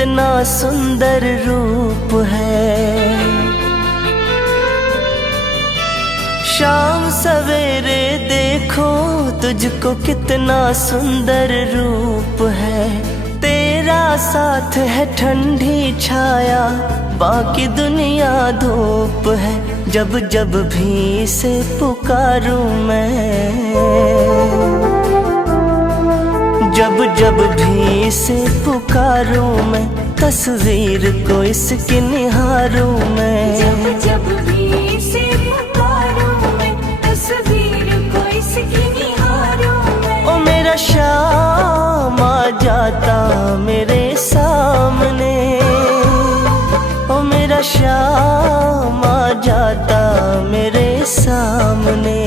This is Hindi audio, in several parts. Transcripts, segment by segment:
कितना सुंदर रूप है। शाम सवेरे देखो तुझको कितना सुंदर रूप है। तेरा साथ है ठंडी छाया, बाकी दुनिया धूप है। जब जब भी इसे पुकारूं मैं, जब जब भी इसे पुकारूं मैं, तस्वीर को इसकी निहारूं मैं। जब जब भी इसे पुकारूं मैं, तस्वीर को इसकी निहारूं मैं। ओ मेरा शाम आ जाता मेरे सामने, ओ मेरा शाम आ जाता मेरे सामने।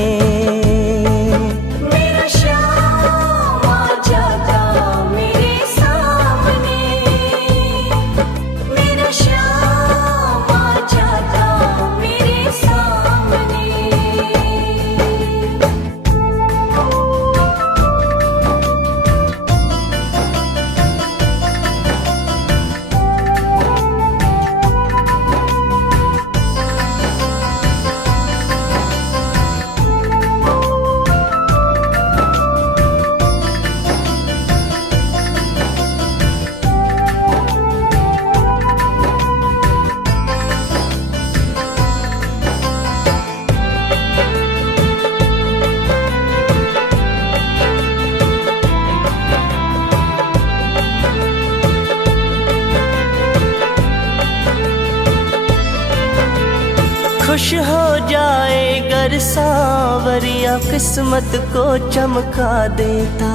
खुश हो जाए गर सावरिया, किस्मत को चमका देता।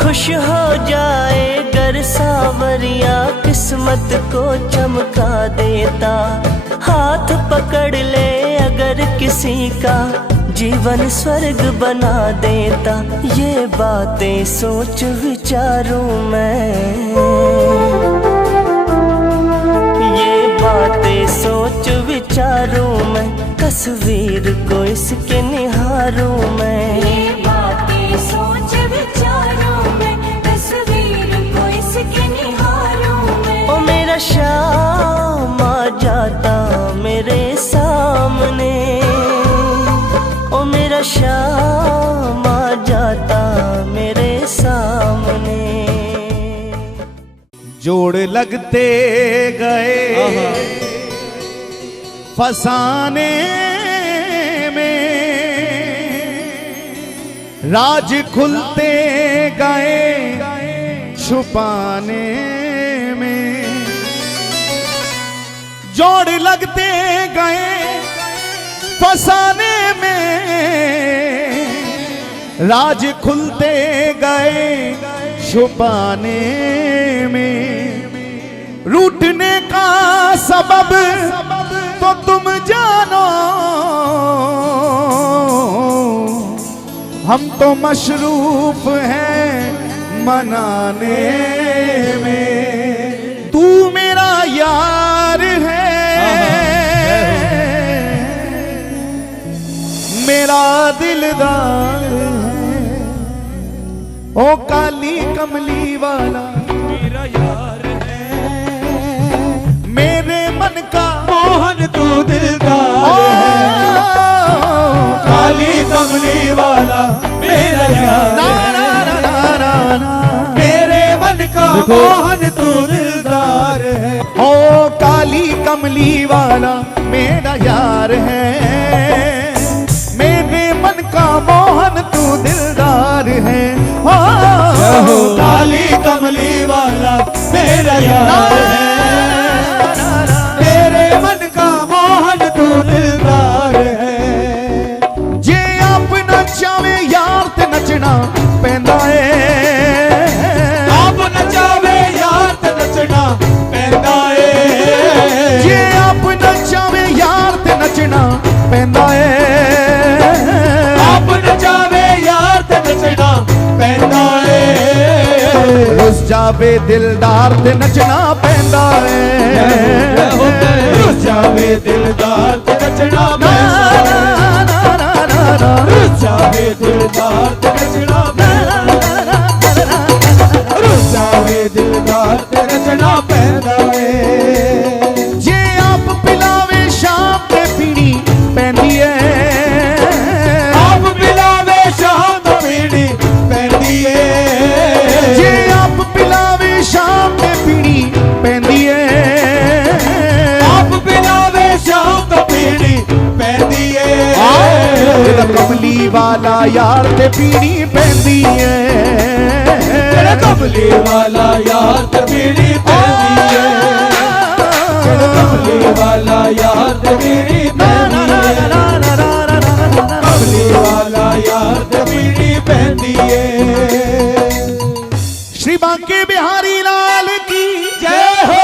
खुश हो जाए गर सावरिया, किस्मत को चमका देता। हाथ पकड़ ले अगर किसी का, जीवन स्वर्ग बना देता। ये बातें सोच विचारूं मैं, ये बातें सोच विचारूं मैं, तस्वीर को इसके निहारूं मैं। ये बातें सोच विचारूं मैं, तस्वीर को इसके निहारूं मैं। ओ मेरा शाम आ जाता मेरे सामने, शाम आ जाता मेरे सामने। जोड़ लगते गए फसाने में, राज खुलते गए छुपाने में। जोड़ लगते गए फसाने में, राज खुलते गए छुपाने में। रूठने का सबब तो तुम जानो, हम तो मशरूफ हैं मनाने में। तू मेरा यार है, मेरा दिलदार है। ओ काली कमली वाला मेरा यार है, मेरे मन का मोहन तू दिलदार है। काली कमली वाला मेरा यार है, मेरे मन का मोहन तू दिलदार है। ओ काली कमली वाला मेरा यार है, मन का मोहन तू दिलदार है। हो काली कमली वाला मेरा यार है, तेरे मन का मोहन तू दिलदार है। जे आप नचावे यार ते नचना पैंदा है, आप नचावे यार ते नचना पैंदा है। जे आप नचावे यार ते नचना पैंदा है, आप नचावे यार ते नचना पैंदा है। रुस जावे दिलदार ते नचना पैंदा है, रुस जावे दिलदार ते नचना पैंदा है। रुस जावे कमली वाला यार ते पीनी पैंदी है तेरा कमली वाला यार ते पीनी पैंदी है तेरा कमली वाला यार ते पीनी पैंदी है कमली वाला यार ते पीनी पैंदी है। श्री बांके बिहारी लाल की जय हो।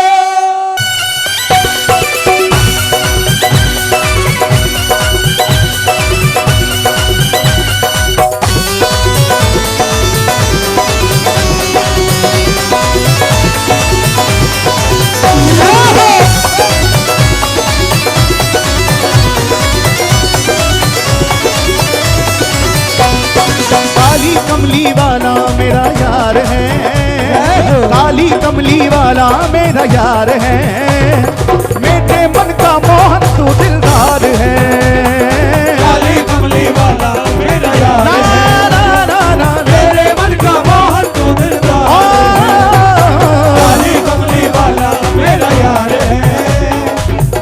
काली कमली वाला मेरा यार है काली कमली वाला मेरा यार है मेरे मन का मोहन तू दिलदार है काली कमली वाला मेरा यार है मेरे मन का मोहन तू दिलदार है काली कमली वाला मेरा यार है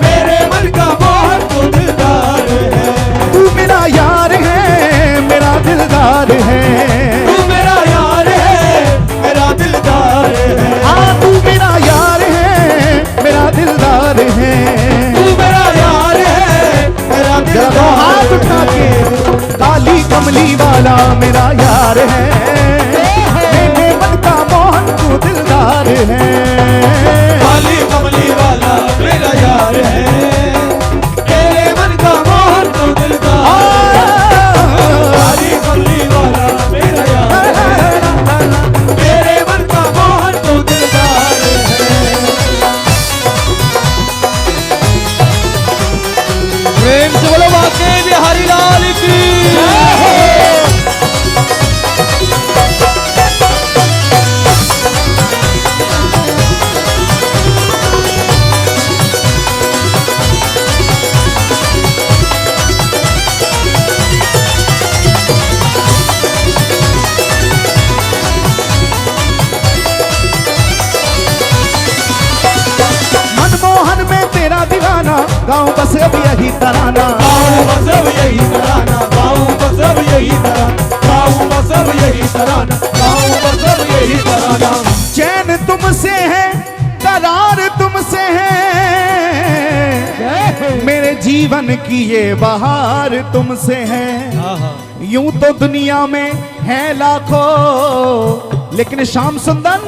मेरे मन का मोहन तू दिलदार है तू मेरा यार है मेरा दिलदार है तू मेरा यार है मेरा दिलदार है हाँ तू मेरा यार है मेरा दिलदार है तू मेरा यार है मेरा दिलदार हाथ उठा के काली कमली वाला मेरा यार है मेरे मन का मोहन तू दिलदार है काली कमली वाला मेरा यार है मेरे मन का मोहन तू दिलदार काली कमली वाला मेरा यार है मेरे मन का मोहन तू दिलदार है। प्रेम से बोलो बांके बिहारी लाल की मनमोहन में तेरा दीवाना गाँव बस अब यही तराना गाँव बस अब यही तराना गाँव बस अब यही तराना गाँव बस अब यही तराना गाँव बस अब यही तराना चैन तुमसे है करार तुमसे है मेरे जीवन की ये बहार तुमसे है यूं तो दुनिया में है लाखों लेकिन श्याम सुंदर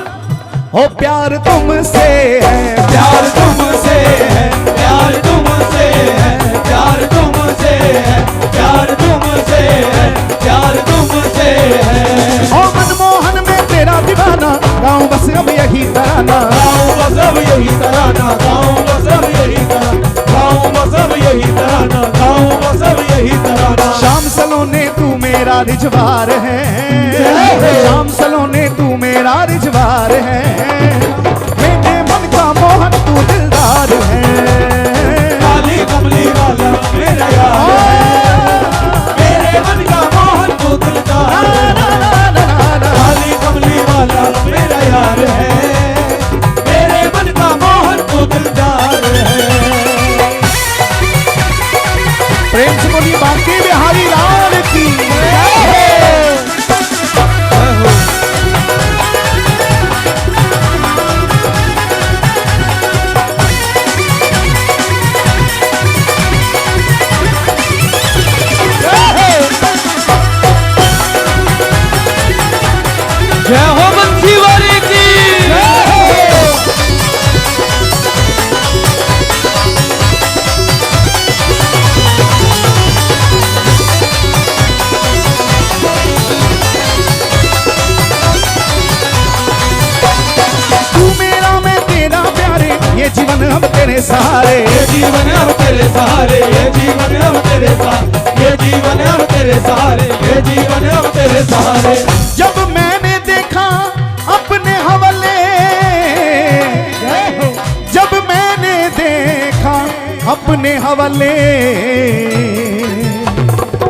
हो प्यार तुमसे है प्यार तुमसे है प्यार तुमसे है प्यार तुमसे है प्यार तुमसे है प्यार तुमसे है ओ मनमोहन में तेरा दीवाना गाँव बस अब यही तराना गाँव बस अब यही तराना गाँव बस अब यही तराना गाँव बस अब यही तराना गाँव बस अब यही तराना शाम सलोने तू मेरा रिजवार है शाम सलोने तू मेरा रिजवार है मेरे मन का मोहन तू दिलदार है काली कमली वाला मेरा यार है मेरे मन का मोहन तू दिलदार है काली कमली वाला मेरा यार है मेरे मन का मोहन तू दिलदार है। प्रेम से बोली बांके बिहारी लाल की जय हो बंसी वाली की तू मेरा मैं तेरा प्यारे ये जीवन हम तेरे सहारे ये जीवन अब तेरे सहारे ये जीवन अब तेरे सहारे ये जीवन अब तेरे सहारे ये जीवन अब तेरे सहारे जब मैंने देखा अपने हवले जब मैंने देखा अपने हवले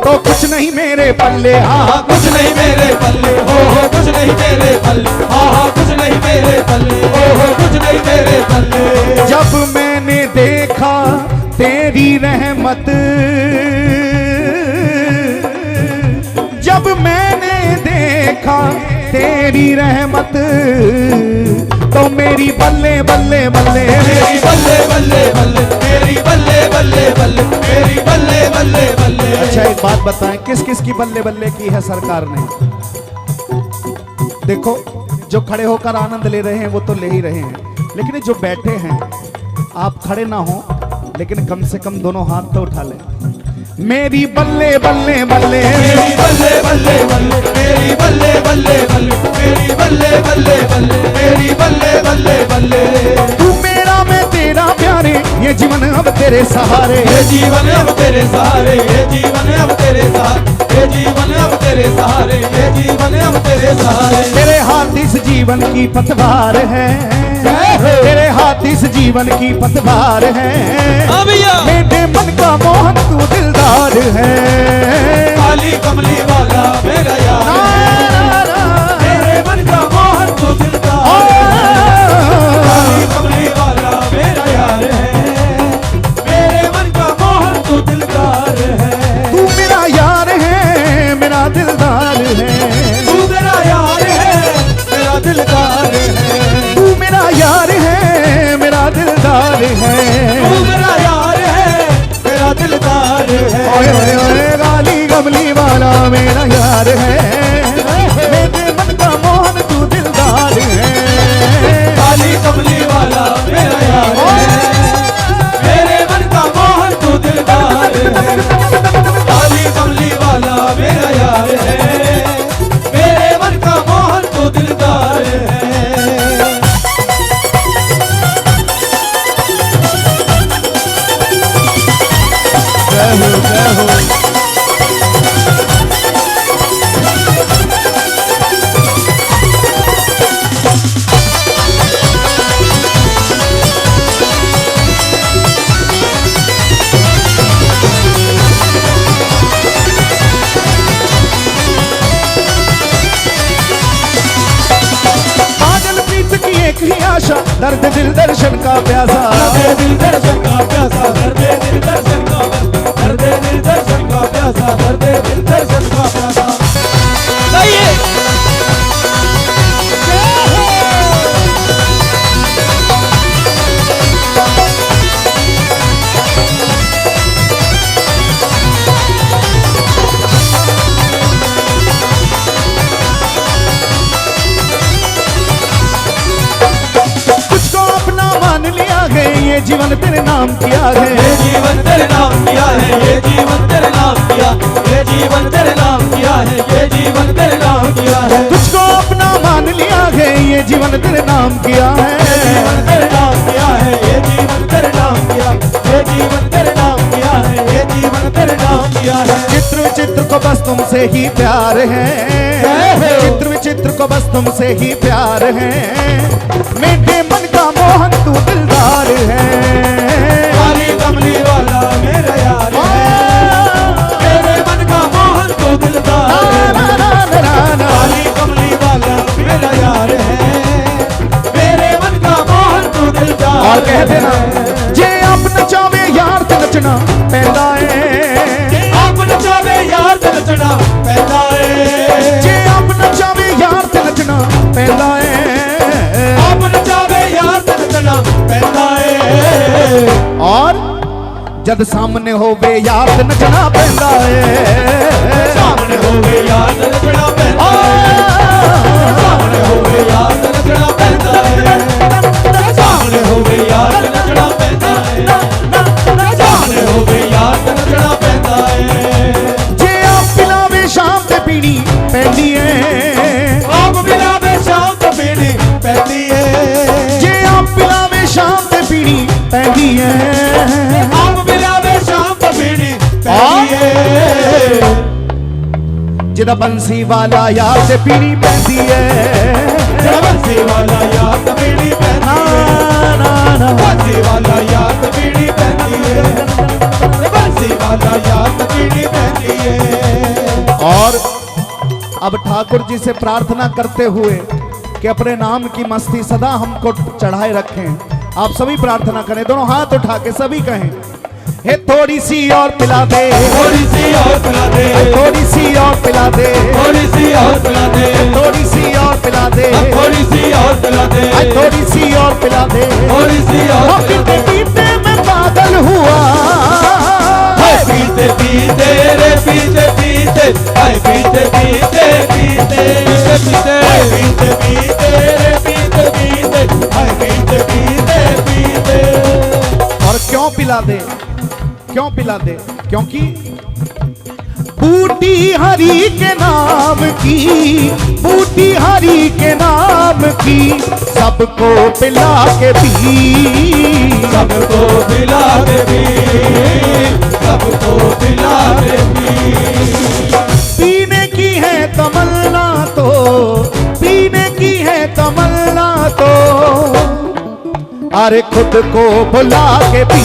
तो कुछ नहीं मेरे पल्ले हाँ कुछ नहीं मेरे पल्ले हो कुछ नहीं मेरे पल्ले कुछ नहीं मेरे पल्ले हो कुछ नहीं मेरे पल्ले जब मैंने देखा तेरी रहमत तेरी रहमत तो मेरी बल्ले बल्ले बल्ले, मेरी बल्ले बल्ले बल्ले, मेरी बल्ले बल्ले बल्ले, मेरी बल्ले बल्ले बल्ले। अच्छा एक बात बताएं, किस किस की बल्ले बल्ले की है सरकार ने? देखो जो खड़े होकर आनंद ले रहे हैं वो तो ले ही रहे हैं, लेकिन जो बैठे हैं आप खड़े ना हो लेकिन कम से कम दोनों हाथ तो उठा लें। मेरी बल्ले बल्ले बल्ले, मेरी बल्ले बल्ले बल्ले, मेरी बल्ले बल्ले बल्ले, मेरी बल्ले बल्ले बल्ले, मेरी बल्ले बल्ले बल्ले। तू मेरा मैं तेरा प्यारे, ये जीवन अब तेरे सहारे, ये जीवन अब तेरे सहारे, ये जीवन अब तेरे सहारे, ये जीवन अब तेरे सहारे, ये जीवन अब तेरे सहारे। तेरे हाथ इस जीवन की पतवार है, तेरे हाथ इस जीवन की पतवार है, मेरे मन का मोहन तू दिलदार है। काली कमली वाला मेरा यार है, मेरे मन का मोहन तू दिलदार है। काली कमली वाला मेरा यार है, मेरे मन का मोहन तू दिलदार है। तू मेरा यार है मेरा दिलदार है, तू मेरा यार है मेरा दिलदार है, तू मेरा यार है मेरा दिलदार है। तू मेरा यार है मेरा दिलदार है। ओए ओए ओए काली कमली वाला मेरा यार है, मेरे मन का मोहन तू दिलदार है। काली कमली वाला मेरा यार है, मेरे मन का मोहन तू दिलदार है। काली कमली वाला मेरा यार है, मेरे मन का मोहन तू दिलदार है। पागल प्रीत की एक ही आशा, दर्द दिल दर्शन का प्यासा, दर्द दिल दर्शन का प्यासा, दर्द दिल दर्शन का प्यासा, दर्द दिल दर्शन का प्यासा, दर्द दिल दर्शन का प्यासा। तुझको अपना मान लिया है, ये जीवन तेरे नाम किया है। ये जीवन तेरे नाम किया है, ये जीवन तेरे नाम किया, ये जीवन तेरे नाम किया है, ये जीवन तेरे नाम किया है। तुझको अपना मान लिया है, ये जीवन तेरे नाम किया है। जीवन तेरे नाम किया है, ये जीवन तेरे नाम किया, ये जीवन तेरे नाम किया है, ये जीवन तेरे नाम किया है। चित्र विचित्र को बस तुमसे ही प्यार है, चित्र विचित्र को बस तुमसे ही प्यार है, मेरे मन का मोहन तू दिलदार है। काली कमली वाला मेरा यार है, मेरे मन का मोहन तू दिलदार है। काली कमली वाला मेरा यार है, मेरे मन का मोहन तू दिलदार। और कहते ना जे आप नचावे यार ते नचना पैदा है, आप नचावे यार ते नचना पैदा है। जे आप नचावे यार ते नचना पैदा है, आप नचावे यार ते नचना पैदा है। और जद सामने होवे यार ते नचना पैदा है। सामने होवे यार ते नचना पैदा है, सामने होवे यार ते नचना पैदा है, सामने होवे यार ते नचना पैदा है, सामने होवे यार ते नचना पैदा है। जे आप पिलावे शाम ते पीनी पैंदी है, आप पिलावे शाम ते पीनी पैंदी है। जे आप पिलावे शाम ते पीनी पैंदी है। आप पिलावे शाम ते पीनी पैंदी है। जिदा बंसी वाला यार ते पीनी पैंदी है। बंसी वाला यार ते पीनी पैंदी ना है, ना ना बंसी वाला यार ते पीनी पैंदी है, बंसी वाला यार ते पीनी पैंदी है। और अब ठाकुर जी से प्रार्थना करते हुए कि अपने नाम की मस्ती सदा हमको चढ़ाए रखें। आप सभी प्रार्थना करें, दोनों हाथ उठा के सभी कहें, हे थोड़ी सी और पिला दे, थोड़ी सी और पिला दे, थोड़ी सी और पिला दे, थोड़ी सी और पिला दे, थोड़ी सी और पिला दे, थोड़ी सी और पिला दे, थोड़ी सी और पिला दे, थोड़ी सी और पीते पीते मैं पागल हुआ, पीते पीते रे पीते पीते, पीते पीते पीते पीते पीते पीते रे पीते पीते, पीते पीते पीते। और क्यों पिला दे, क्यों पिला दे? क्योंकि बूटी हरि के नाम की, बूटी हरि के नाम की सबको पिला के पी, सबको पिला के पी, सबको पिला के पी। पीने की है तमन्ना तो, पीने की है तमन्ना तो, अरे खुद को भुला के पी,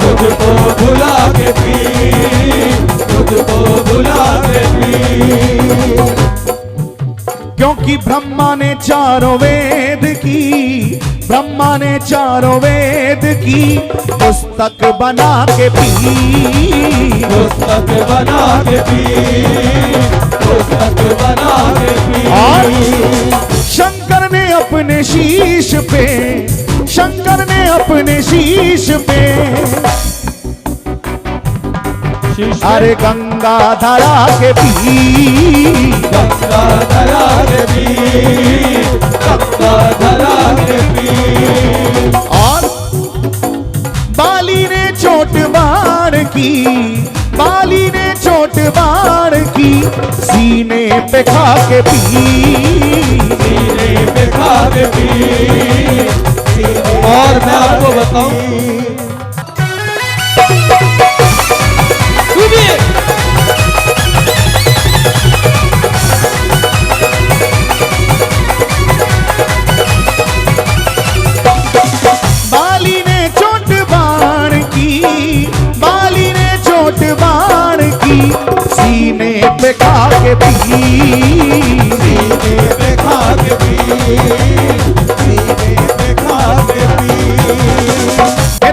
खुद को भुला के पी, खुद को भुला के पी। क्योंकि ब्रह्मा ने चारों वेद की, ब्रह्मा ने चारों वेद की पुस्तक बना के पी, पुस्तक बना के पी, पुस्तक बना के पी। और शंकर ने अपने शीश पे, शंकर ने अपने शीश पे अरे गंगा धरा के पी, गंगा धरा के पी, गंगा धरा के पी। और बाली ने चोट बाण की, बाली ने चोट बाण की सीने पे खा के पी, सीने पे खा के पी। और मैं आपको बताऊं, बाली ने चोट बाण की, बाली ने चोट बाण की सीने पे खा के पी, सीने पे खा के पी, सीने पे खा के पी।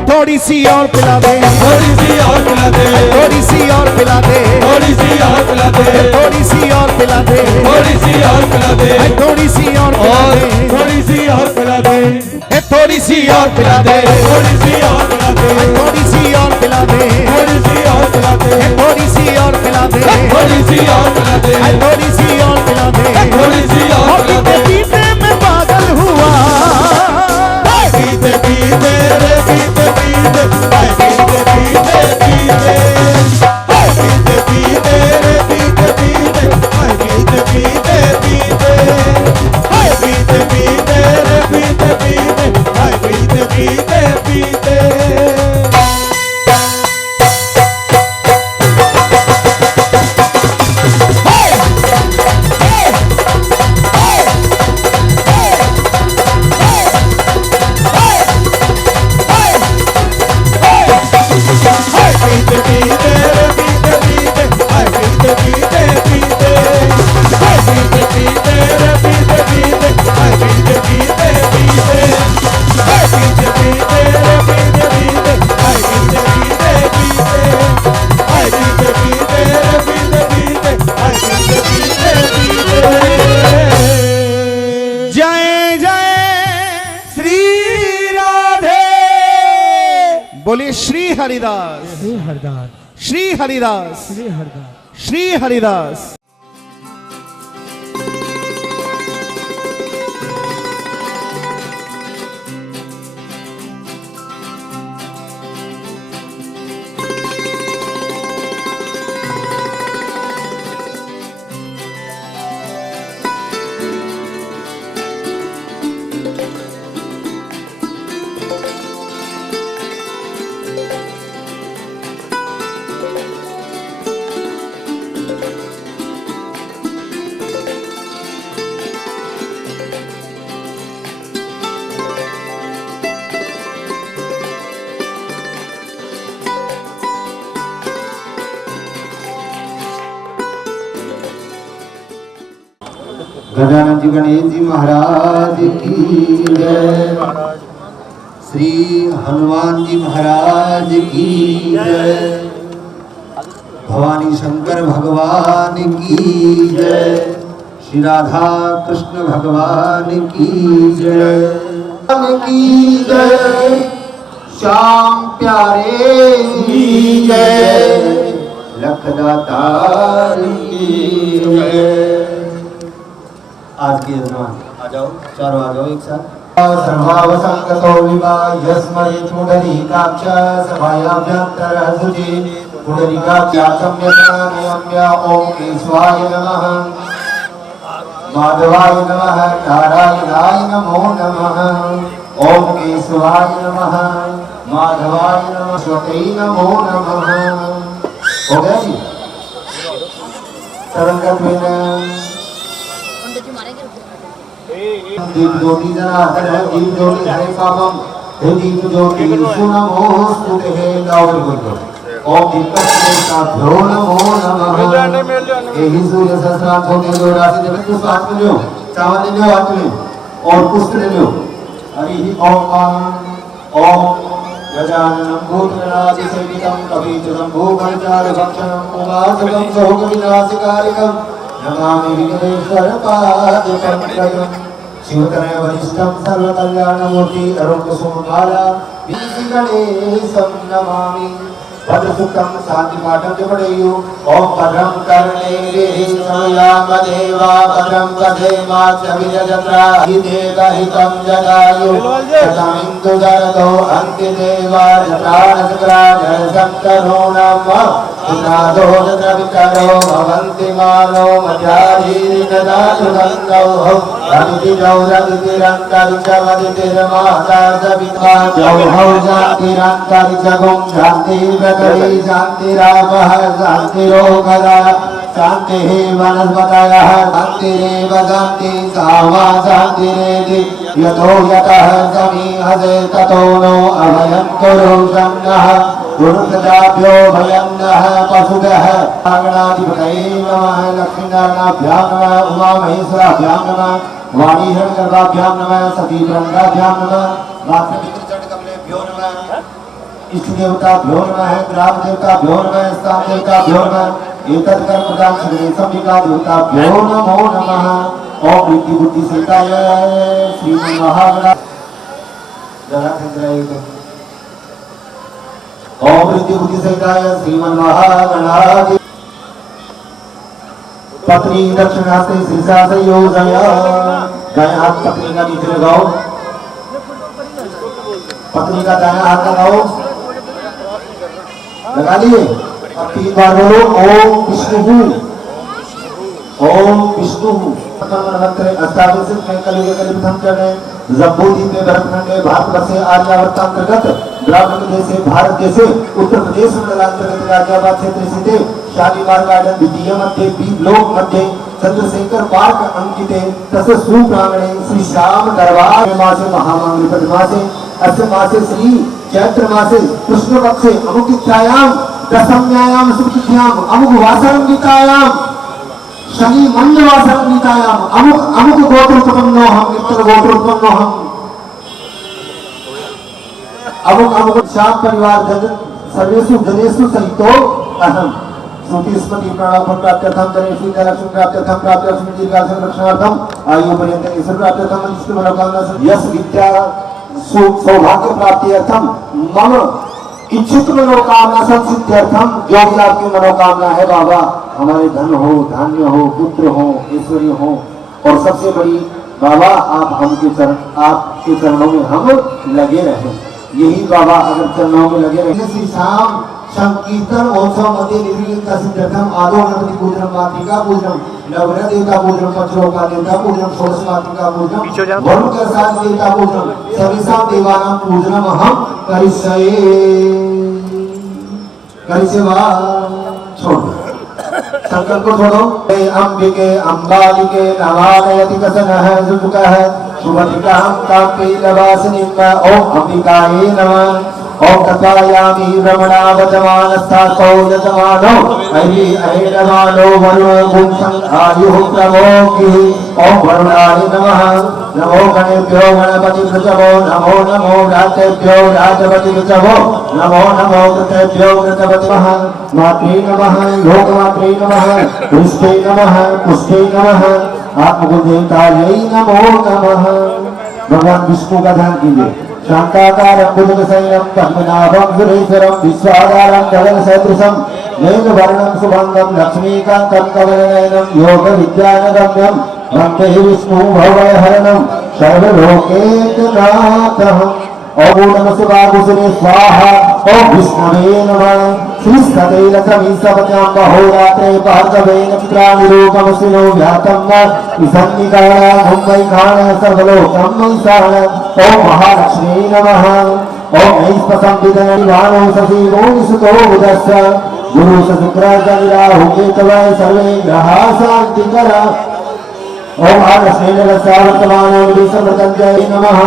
थोड़ी सी और पिला दे, थोड़ी सी और पिला दे, थोड़ी सी और पिला दे, थोड़ी सी और पिला दे, थोड़ी सी और पिला दे, थोड़ी सी और पिला दे, थोड़ी सी और पिला और दे, थोड़ी सी और पिला दे, थोड़ी सी और पिला दे, थोड़ी सी और पिला दे, थोड़ी सी और पिला दे, थोड़ी सी और पिला दे, थोड़ी सी और पिला दे, थोड़ी सी और पिला दे, थोड़ी सी और पिला दे, थोड़ी सी और पिला दे। पीते मैं पागल हुआ, पीते पीते रे पीते पीते, पीते पीते पीते, पीते पीते रे पीते पीते, पीते पीते पीते, पीते पीते रे पीते पीते, पीते पीते पीते। जय जय श्री राधे। बोलिए श्री हरिदास, श्री हरदास, श्री हरिदास, श्री हरदास। श्री हरिदास। गजानन जी गणेश जी महाराज की जय, श्री हनुमान जी महाराज की जय, भवानी शंकर भगवान की जय, श्री राधा कृष्ण भगवान की जय, की जय, श्याम प्यारे की जय, लखदातार की जय। आज के जजमान आ जाओ, चारों आ जाओ एक साथ। सर्वावसंगतो विवा यस्मरेत् पुंडरीकाक्ष सभायाभ्यन्तरः शुचि पुंडरीकाक्षाक्षं यथामयम्य ओम केशवाय नमः, माधवाय नमः, नारायणाय नमो नमः, ओम केशवाय नमः, माधवाय नमः, स्वते नमो नमः। हो गया जी? तरंगत्वेन दीप ज्योति जनार्दन है, दीप ज्योति हरे पापम, हे दीप ज्योति सुनमोस्तुते, हे लाउड बोलो ओम दीपस्तेभ्यो नमो नमः। यही सूर्य सहस्रार्थ होते दो राशि जगत को हाथ में लो, चावल ले लो हाथ में और पुष्प ले लो। हरि ओम गजाननं भूतगणादि सेवितं कपीचरं भूगणचार भक्षणं उमासुतं शोकविनाशकारिकं नमामि विघ्नेश्वर पादपङ्कजं। शिवतनय वरिष्ठं सर्वकल्याणमूर्ति अरुणकुसुममाला गणेशं नमामि। भद्रसुक्तं शान्तिपाठं च पठेयु। ओम भद्रं कर्णेभिः शृणुयामदेवा भद्रं पठेमाक्षभिर्यजत्रा हितेकहितं जदायु शतमिन्दुदरतो अन्तिदेवा जत्राणचक्राजरसन्तनूनां पुत्रादो यत्र विकरो भवन्ति मानो मध्याधीरिणदायुगन्धौ रतिजौ रतिरन्तरिक्षमदितिर्मातार्धविद्वा जौहौ शान्तिरन्तरिक्षगुं शान्तिर्गगरी शान्तिरापः शान्तिरोगदा शान्तिः वनस्पतयः शान्तिरेव शान्ति सामा शान्तिरेति यतो यतः समीहसे ततो नो अभयं कुरु शन्नः गुरुप्रजाभ्यो भयं नः पशुभ्यः गणाधिपतये नमः लक्ष्मीनारायणाभ्यां नमः उमामहेश्वराभ्यां नमः वाणीहिरण्यगर्भाभ्यां नमः सतीवृन्दाभ्यां नमः मातृपितृचरणकमलेभ्यो नमः इष्ट देवताभ्यो नमः ग्राम देवताभ्यो नमः स्थान देवताभ्यो नमः एतत् कर्म प्रदान सर्वेषां देवताभ्यो नमो नमः। ओम बुद्धि बुद्धि सहिताय श्रीमन् महागणा ओम बुद्धि बुद्धि सहिताय श्रीमन् महागणाधि पत्नी दक्षिणास्ते शीर्षा से योजया दायां हाथ पत्नी का नीचे लगाओ, पत्नी का दायां हाथ लगाओ, लगा लिए। अब 3 बार बोलो ओम विष्णु, ओम विष्णु। अष्टादश में कलियुग कलिप्रथम चरणे जम्बूद्वीप में भरतखंडे भारतवर्षे आर्यावर्तांतर्गत द्राविड़ देशे भारत देशे उत्तर प्रदेश मंडलांतर्गत गाजियाबाद क्षेत्र स्थिते शालीमार गार्डन द्वितीय मध्ये बी ब्लॉक मध्ये चंद्रशेखर पार्क अंकिते तस्य सुप्रांगणे श्री श्याम दरबार मासे महामांगल्य प्रतिमासे अस्य मासे श्री चैत्र मासे कृष्ण पक्षे अमुक तिथ्यायाम दशम्यायाम सुतिथ्याम अमुक वासरंगितायाम शनि मंदवासरंगितायाम अमुक अमुक गोत्रोत्पन्नो हम मित्र गोत्रोत्पन्नो हम अमुक अमुक श्याम परिवार जन सर्वेषु जनेषु सहितो अहम श्रुति स्मृति प्राणापन प्राप्त्यर्थम जनेषु दर्शन प्राप्त्यर्थम प्राप्त्यर्थम दीर्घायुः रक्षणार्थम आयु पर्यंत ईश्वर प्राप्त्यर्थम इष्ट मनोकामना यश विद्या सौभाग्य प्राप्त्यर्थम मम इच्छित मनोकामना संसिद्ध्यर्थम जो भी आपकी मनोकामना है बाबा, हमारे धन हो, धान्य हो, पुत्र हो, ऐश्वर्य हो, और सबसे बड़ी बाबा आप हमके चरण आपके चरणों में हम लगे रहे। यही बाबा अगर चरणों में लगे रहे। श्री श्याम संकीर्तन उत्सव मध्य निर्विघ्न सिद्ध्यर्थम आदो गणपति पूजनम मातृका पूजनम नवग्रह देवता पूजनम पंचलोका देवता पूजनम षोडश मातृका पूजनम वरुण प्रसाद देवता पूजनम सर्वेषां देवानां पूजनम हम करिष्ये छोड़ संकल्प को छोड़ो। हे अंबिके अंबालिके नमामयति कसनः सुमुखः सुभद्रिकां काम्पीलवासिनीं ओम अंबिकायै नमः। ओम तथायामि रमणावतमानस्थातो यजमानो ऐहि ऐरमानो वरुण भुंसं आयुः प्रमोकिः। ओम वरुणाय नमः। नमो गणेभ्यो गणपति पृथवो नमो नमो राजेभ्यो राजपति पृथवो नमो नमो कृतेभ्यो कृतपति नमः। मात्रे नमः लोकमात्रे नमः पुष्टे नमः पुष्टे नमः आत्मगुण देवतायै नमो नमः। भगवान विष्णु का ध्यान कीजिए। शांताकारं भुजगशयनं पद्मनाभं सुरेश्वरं विश्वाधारं गगनसदृशं मेघवर्णं शुभांगं लक्ष्मीकान्तं कमलनयनं योगविद्यानगम्यं वन्दे विष्णु भवभयहरणं सर्वलोकैकनाथम्। ओम नमः शिवाय स्वाहा। ओम विष्णवे नमः। श्रीस्ततेरसमीसपत्यां महोरात्रे भार्गवे नक्षत्रानिरूपमसिनो व्यातं विसन्निकाणां वैखाण सर्वलोकं वैशाण। ओम महालक्ष्मी नमः। ओम नैष्पसंविदनिवानो सजीवो विसुतो बुधस्र गुरु शुक्राचार्यराहु केतवः सर्वे ग्रहा शान्तिकरा। ओम आर्षेणरसावर्तमानो विसमृतञ्जय नमः।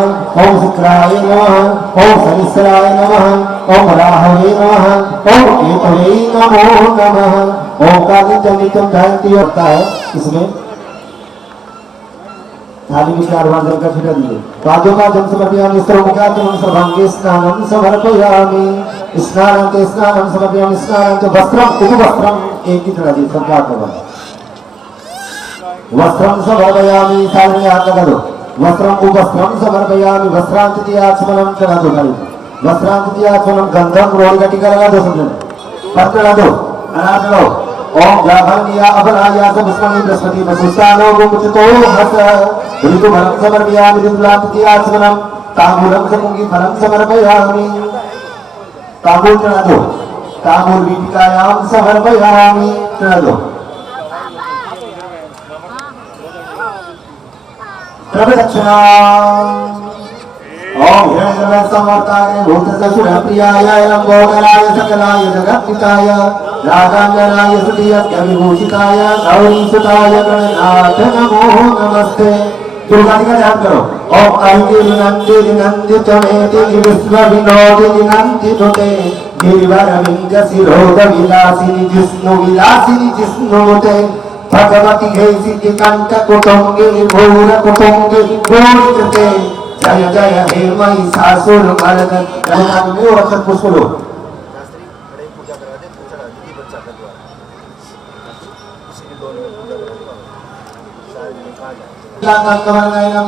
ओम शुक्राय नमः। ओम शनिश्चराय नमः। ओम राहवे नमः। ओम केतवे नमो नमः। ओम का नित्यम ध्यान होता है। इसमें थाली में 4 बार जल का छिटा दीजिए। पादों का जल समर्पयामि सर्वमुखात्मनं सर्वांगे स्नानं समर्पयामि। स्नानान्ते स्नानं समर्पयामि। स्नानान्ते वस्त्रम उपवस्त्रम एक ही तरह से सबका हाथ वस्त्रं समर्पयामि। सारे में हाथ लगा दो। वस्त्रम उपवस्त्रम समर्पयामि। वस्त्रांतियाचमनं चढ़ा दो। वस्त्रांतियाचमनं गंधम रोल का टीका लगा दो। समझे पत्र लगा दो। अनाथ लो। ओम जाभरणीया अभराया सबस्मनि बृहस्पति वसुस्तानो गुमुचितो हस ऋतु फलं समर्पयामि। ऋतुलांतियाचमनं तांबूलं समुंगी फलं समर्पयामि। तांबूल चढ़ा दो। तांबूल वीटिकायां समर्पयामि। चढ़ा दो। प्रदक्षिणा। ओम हिरण्यवर्णसमवर्ताय भूतसुरप्रियाय लंबोदराय सकलाय जगत्पिताय रागांजनाय सुधियज्ञविभूषिताय गौरीसुताय गणनाथ नमो नमस्ते। दुर्गा जी का ध्यान करो। ओम ऐगिरि नंदिनि नंदितमेति विश्वविनोदिनि नंदिनुते गिरिवरविंदशिरोध विलासिनि जिष्णु विलासिनि जिष्णुनुते भगवती हे सिद्धि कंठ कुटुंबिनी भूर कुटुंबिनी गौरी कृते जय जय हे महिषासुर मर्दन। रघुनाथ में और अक्षर पुष्प लो।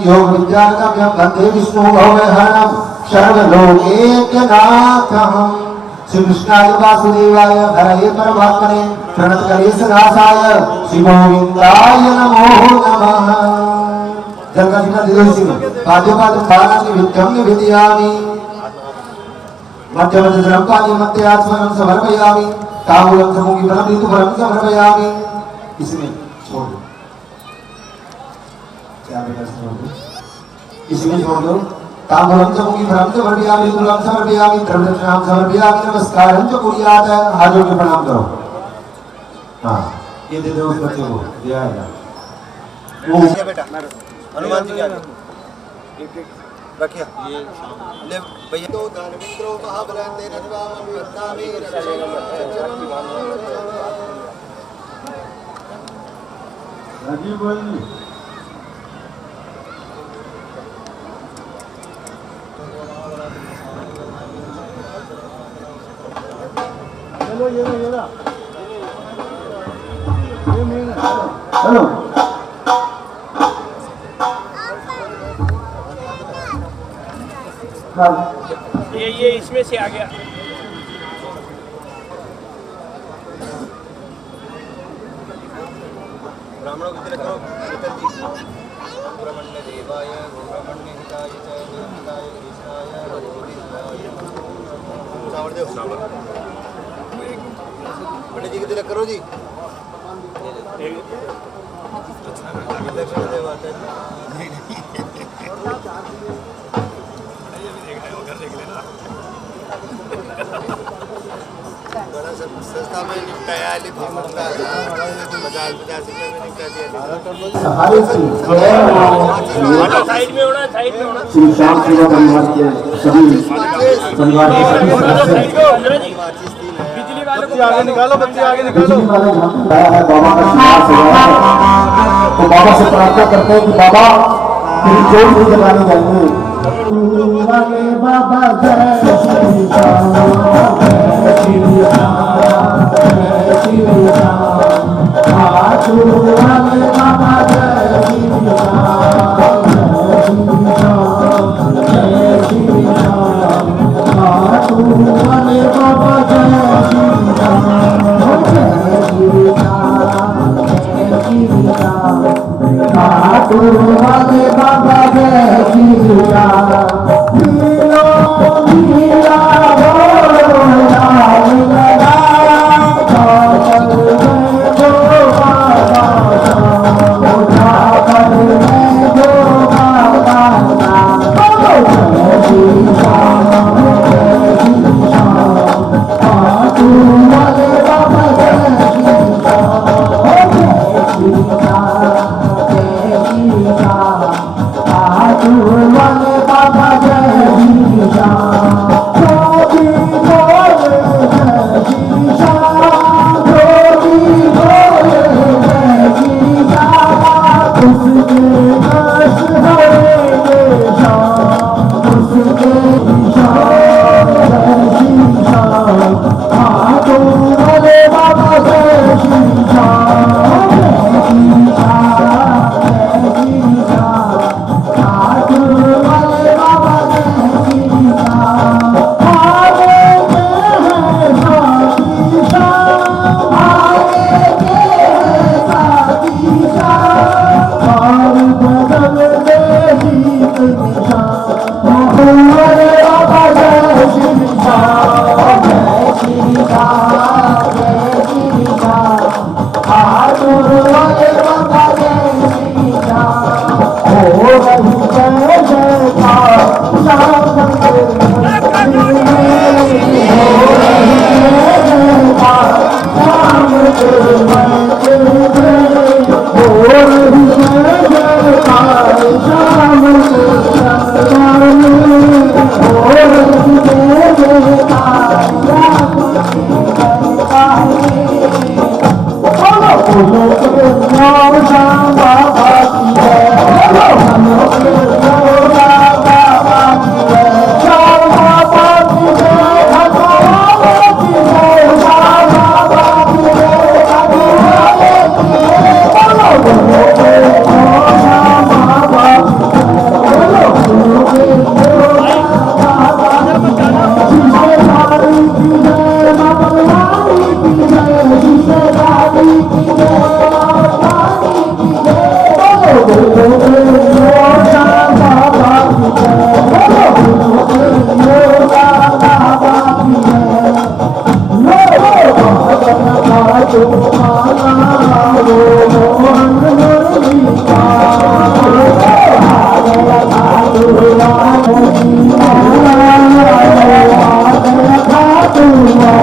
योग विद्यानगम्यं वन्दे विष्णु भवभयहरणं सर्वलोकैकनाथम्। श्री कृष्णाय वासुदेवाय हरये परमात्मने प्रणतकलेशनाशाय श्री गोविंदाय नमो नमः। जल का छिटा दे दो। पाद्योपाद्य पारानि विद्यं निवेदयामि। मध्य मध्य जलं पानी मध्य आचमनं समर्पयामि। तांबूलं समुंगी फलं ऋतुफलं समर्पयामि। इसमें छोड़ दो। क्या बेटा छोड़ दो। इसमें छोड़ दो। तांबूलं समुंगी फलं समर्पयामि। ऋतुफलं समर्पयामि। द्रव्यदक्षिणां समर्पयामि। नमस्कारं च कुर्यात्। हाथों के प्रणाम करो। हाँ ये दे दो उस बच्चे को। दे आएगा वो बेटा हनुमान जी के आगे रखिए। ये ले भैया तो दानविंद्रो महाबलांते नजवामि वन्दामि राजीव बोल। चलो ये ना हेलो ये इसमें से आ गया। ब्राह्मणों की तरह करो। ब्रह्मण्य देवाय ब्रह्मण्य हिताय च हिताय कृष्णाय गोविंदाय सावर दे। पंडित जी की तरह करो जी। संस्था में निपटाया साइड में होना, साइड में होना। श्री श्याम सेवा परिवार के सभी परिवार के सभी सदस्य बच्ची आगे निकालो, बच्ची आगे निकालो। आया है बाबा का श्रीवास सेवा है, तो बाबा से प्रार्थना करते हैं कि बाबा तेरी जोत भी जगाने जाएंगे। बाबा जय श्री राम, जय श्री राम, जय श्री राम। बाबा जय वाले बाबा जय श्री राम पीलो पीला बोलो लाल राम काकर में जो बाबा नाम उठा कर में जो बाबा नाम बोलो जय श्री राम जय श्री राम खाटू वाले बाबा जय श्री राम जय श्री राम खाटू वाले बाबा जय श्री राम जोगी बोले जय श्री राम जोगी बोले जय श्री राम उसके कष्ट हरेंगे शाम उसके शाम जय श्री राम खाटू वाले बाबा जय श्री राम जय श्री राम जय श्री राम खाटू वाले बाबा जय श्री राम आगे के हैं साथी शाम आगे के हैं साथी शाम हार बदल दे जीत निशान वाले बाबा जय श्री राम जय श्री राम जय श्री राम खाटू वाले बाबा जय श्री राम हो रही जय जयकार श्याम के मंदिर में हो रही जय जयकार श्याम के मंदिर में हो रही जय जयकार श्याम के दरबार में हो रही जय जयकार श्याम के दरबार में बोलो प्रेम श्याम बाबा की जय बोलो प्रेम श्याम बाबा की जय श्याम बाबा की जय भगवान की जय श्याम बाबा की जय भगवान की जय बोलो प्रेम श्याम बाबा की जय बोलो प्रेम शीशे वाली की जय भगवान की जय शीशे वाली की जय भगवान की जय बोलो प्रेम श्याम बाबा की जय बोलो प्रेम श्याम बाबा की जय लो भगवान का तुम्हारा लो मोहन मुरली का हारे खाटूला मोती माला लो हारे खाटूला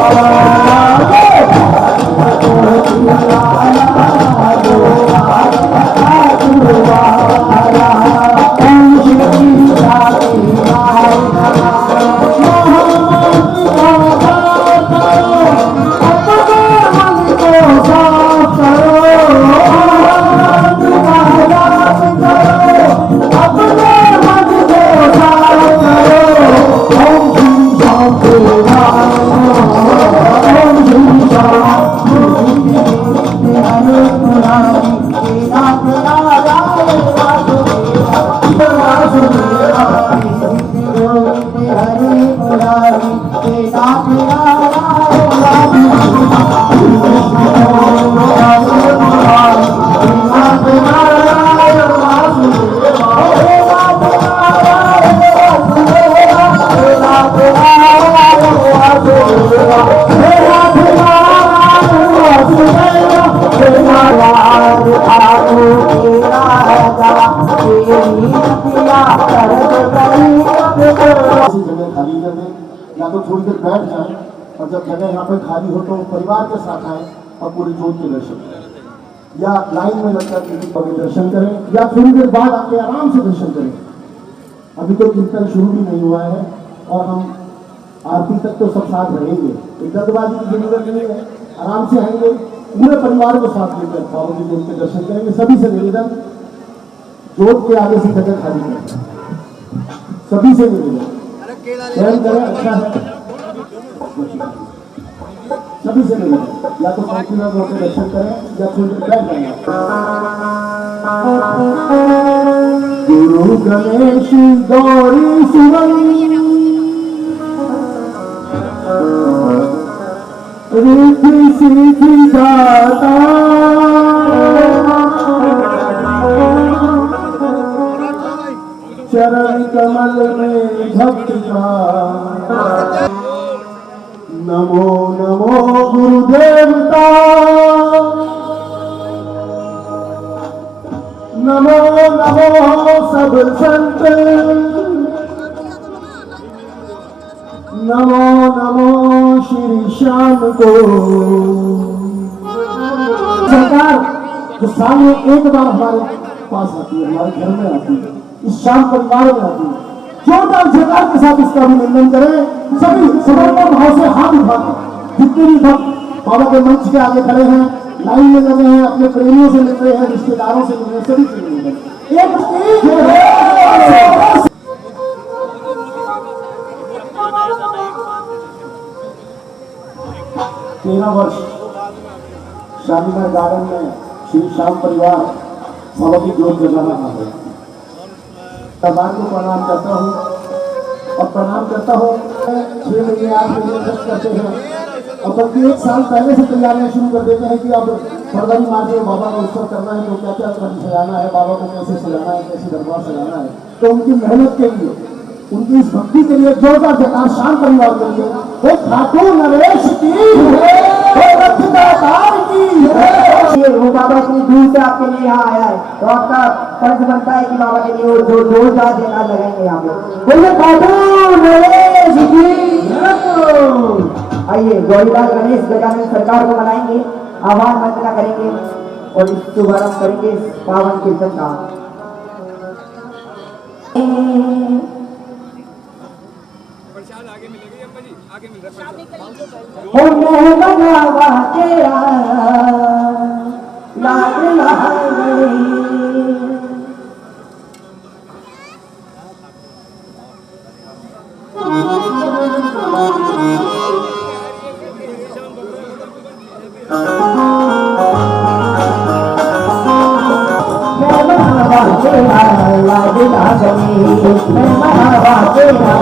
जगह खाली कर दें या तो थोड़ी देर बैठ जाए और जब जगह यहाँ पे खाली हो तो परिवार के साथ आए और पूरी जोत के दर्शन करें या लाइन में लगकर किसी को दर्शन करें या थोड़ी देर बाद आके आराम से दर्शन करें। अभी तो कीर्तन शुरू भी नहीं हुआ है और हम आरती तक तो सब साथ रहेंगे, तो जल्दबाजी की जरूरत नहीं है, आराम से आएंगे पूरे परिवार को साथ लेकर बाबा जी जोत के दर्शन करेंगे। सभी से निवेदन, जोत के आगे से जगह खाली करें, सभी से निवेदन स्वयं करें, अच्छा है। सभी से निवेदन या तो पंक्तियों में होकर दर्शन करें या थोड़ी देर बैठ जाएंगे। गुरु गणेश गौरी सुमन रिद्धि सिद्धि दाता नमो नमो सब संत, नमो नमो श्री श्याम को। सरकार जो साल में एक बार हमारे पास आती है, हमारे घर में आती है, इस श्याम परिवार में आती है, जोरदार जयकार के साथ इसका अभिनंदन करें सभी समर्पण भाव से हाथ उठाकर। जितने भी भक्त बाबा के मंच के आगे खड़े हैं, लाइन में लगे हैं, अपने प्रेमियों से मिल रहे हैं, रिश्तेदारों से मिल रहे हैं, सभी से मिल रहे हैं। एक 13 वर्ष शालीमार गार्डन में श्री श्याम परिवार बाबा की जोत जगा रहा है। भगवान को प्रणाम करता हूँ और प्रणाम करता हूँ। 6 महीने 8 महीने खर्च करते हैं और बल्कि 1 साल पहले से तैयारियां शुरू कर देते हैं कि अब फरवरी मार्च में बाबा का उत्सव करना है, तो क्या क्या सजाना है, बाबा को कैसे सजाना है, कैसे दरबार सजाना है। तो उनकी मेहनत के लिए, उनकी इस भक्ति के लिए जोरदार जयकार श्याम परिवार के लिए। वो ठाकुर नरेश की है, वो रक्षदातार की है। वो बाबा इतनी दूर से आपके लिए यहाँ आया है, तो आपका फर्ज बनता है कि बाबा के लिए वो जो जोरदार जयकार लगाएंगे यहाँ पे। बोलिए ठाकुर नरेश की। आइए गौरीलाल गणेश गजानन सरकार को मनाएंगे, आह्वान वंदना करेंगे और इस शुभारंभ करेंगे पावन कीर्तन का। ओ मैं बनावा तेरा लाडला गई, मैं बनावा तेरा लाडला गई, मैं बनावा तेरा,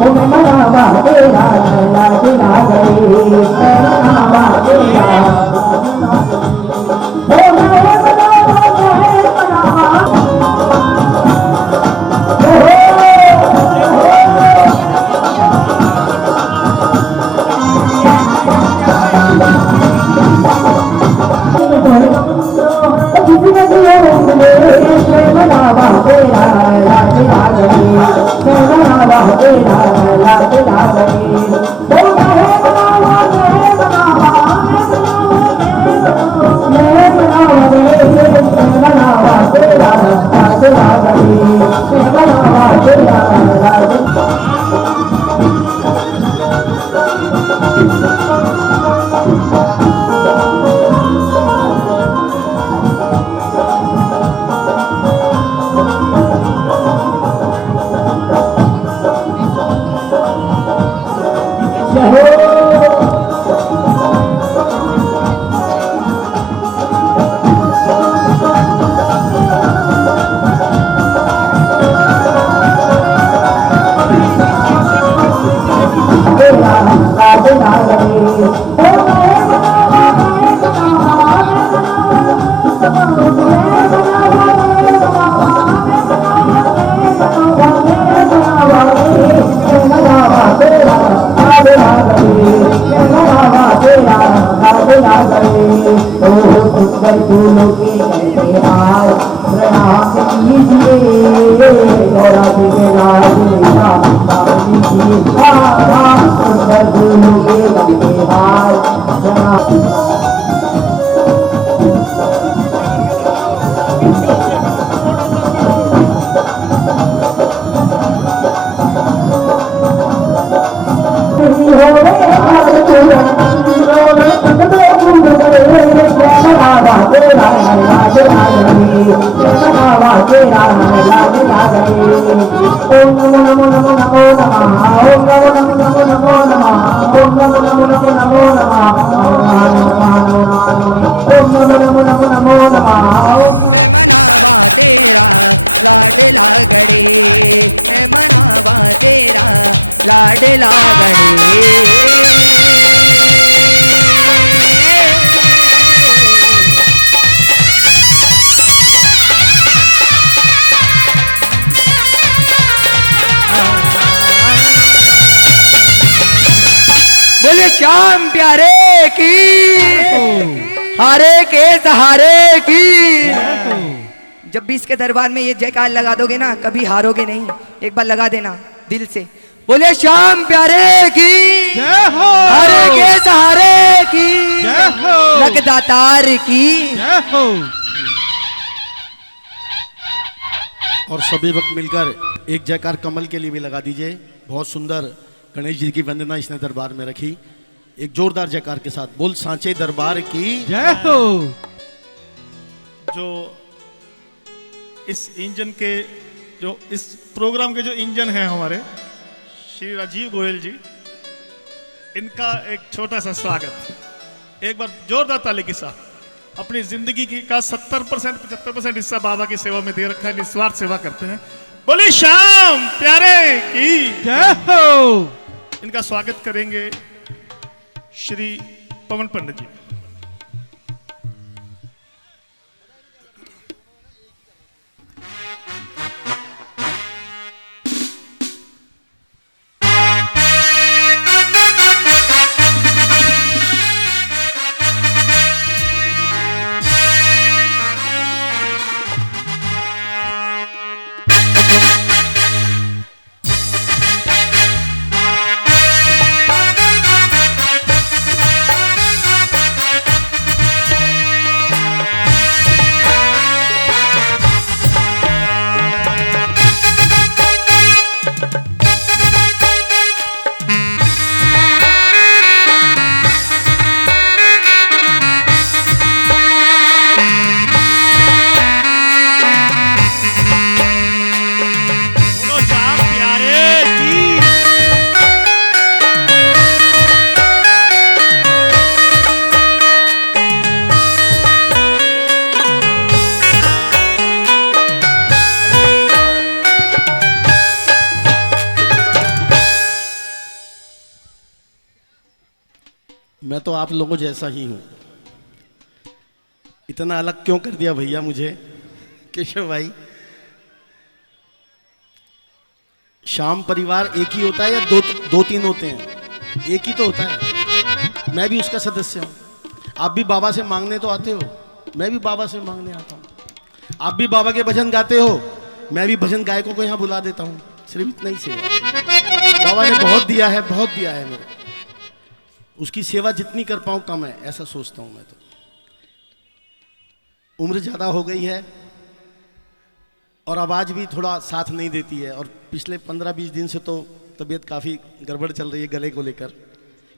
ओ मैं मनावा तेरा लाडला गई, मैं मनावा तेरा, ओ मैं मनावा किसी ने दियो मुझे, मैं मनावा तेरा लाडला गई, मैं मनावा तेरा लाडला गई, ओ मैं मनावा मैं मनावा मैं मनावा तेरा लाडला गई, मैं मनावा तेरा लाडला। लाडला गई, ओ मैं मनावा मैं मनावा तेरा लाडला गई, मैं मनावा तेरा लाडला गई, ओ सुंदर फूलों के कहते हार प्रणाम कीजिए, गौरा जी के लाडला कीजिए, सुंदर फूलों के कहते हार प्रणाम। मनावा तेरा लाडला गई, मनावा तेरा लाडला गई, ओम नमो नमो नमो नमो नमः, ओम नमो नमो नमो नमो नमः, ओम नमो नमो नमो नमो नमः, ओम नमो नमो नमो नमो नमः। मैं मनावा तेरा लाडला गड़ी, मैं मनावा तेरा लाडला गड़ी। बोले श्याम प्यारे की। हारे के सहारे की। जब भी इसके दरबार में ये जयकार लगा दोगे ना, कभी हारोगे नहीं। एक बार लगा देना दिल से। बोले श्याम प्यारे की जय हो, हारे के सहारे की जय हो, लगदातार की जय हो। और सभी वक्त मिलकर एक जयकार कमल के लिए भी लगा दीजिए। बहुत सुंदर गणेश जी की वंदना इसने दरबार में रखी। एक जोरदार जयकार के साथ बोल सांचे दरबार की जय हो। जो इस इंजन के, जो इस प्रोग्राम के जो इंजन हैं हमारे श्री राजीव गोयल जी, इनका एक छोटा सा स्वागत। एक बार जोरदार ताली के साथ। अपनी जिंदगी की का 70% 75% हिस्सा बाबा की सेवा में दे रखा है, निस्वार्थ सेवा करते हैं। बोले श्याम प्यारे की जय हो। इनका स्वागत करेंगे श्री पवन पंडित जी। मैं तो आप लोगों जैसा ही हूं। इतना अलग क्यों कर दिया भैया मुझे केशव भाई? श्याम परिवार एक ही होता है या दो तीन होते हैं? एक ही तो होता है। मैं भी उसका सदस्य हूं। आप भी बाबा से मांगने तो आते हो, मैं भी बाबा से मांगने आता हूं। आप भी बाबा के भजन गाते हो, मैं भी भजन गायकों को यहां बुला देता हूं। सिर्फ इतना ही सेवा बाबा ने बहुत दिया है, बहुत दिया है मेरे। उसकी सेवा जितनी कर पाऊं कम है, ऐसा सोचता हूं मैं तो। उम्र ज़्यादा हो गई है और आवाज़ भी थोड़ा साथ नहीं देती है, और पिछले 15-20 दिन से तो तबीयत काफ़ी गड़बड़ चल रही है गले को लेकर।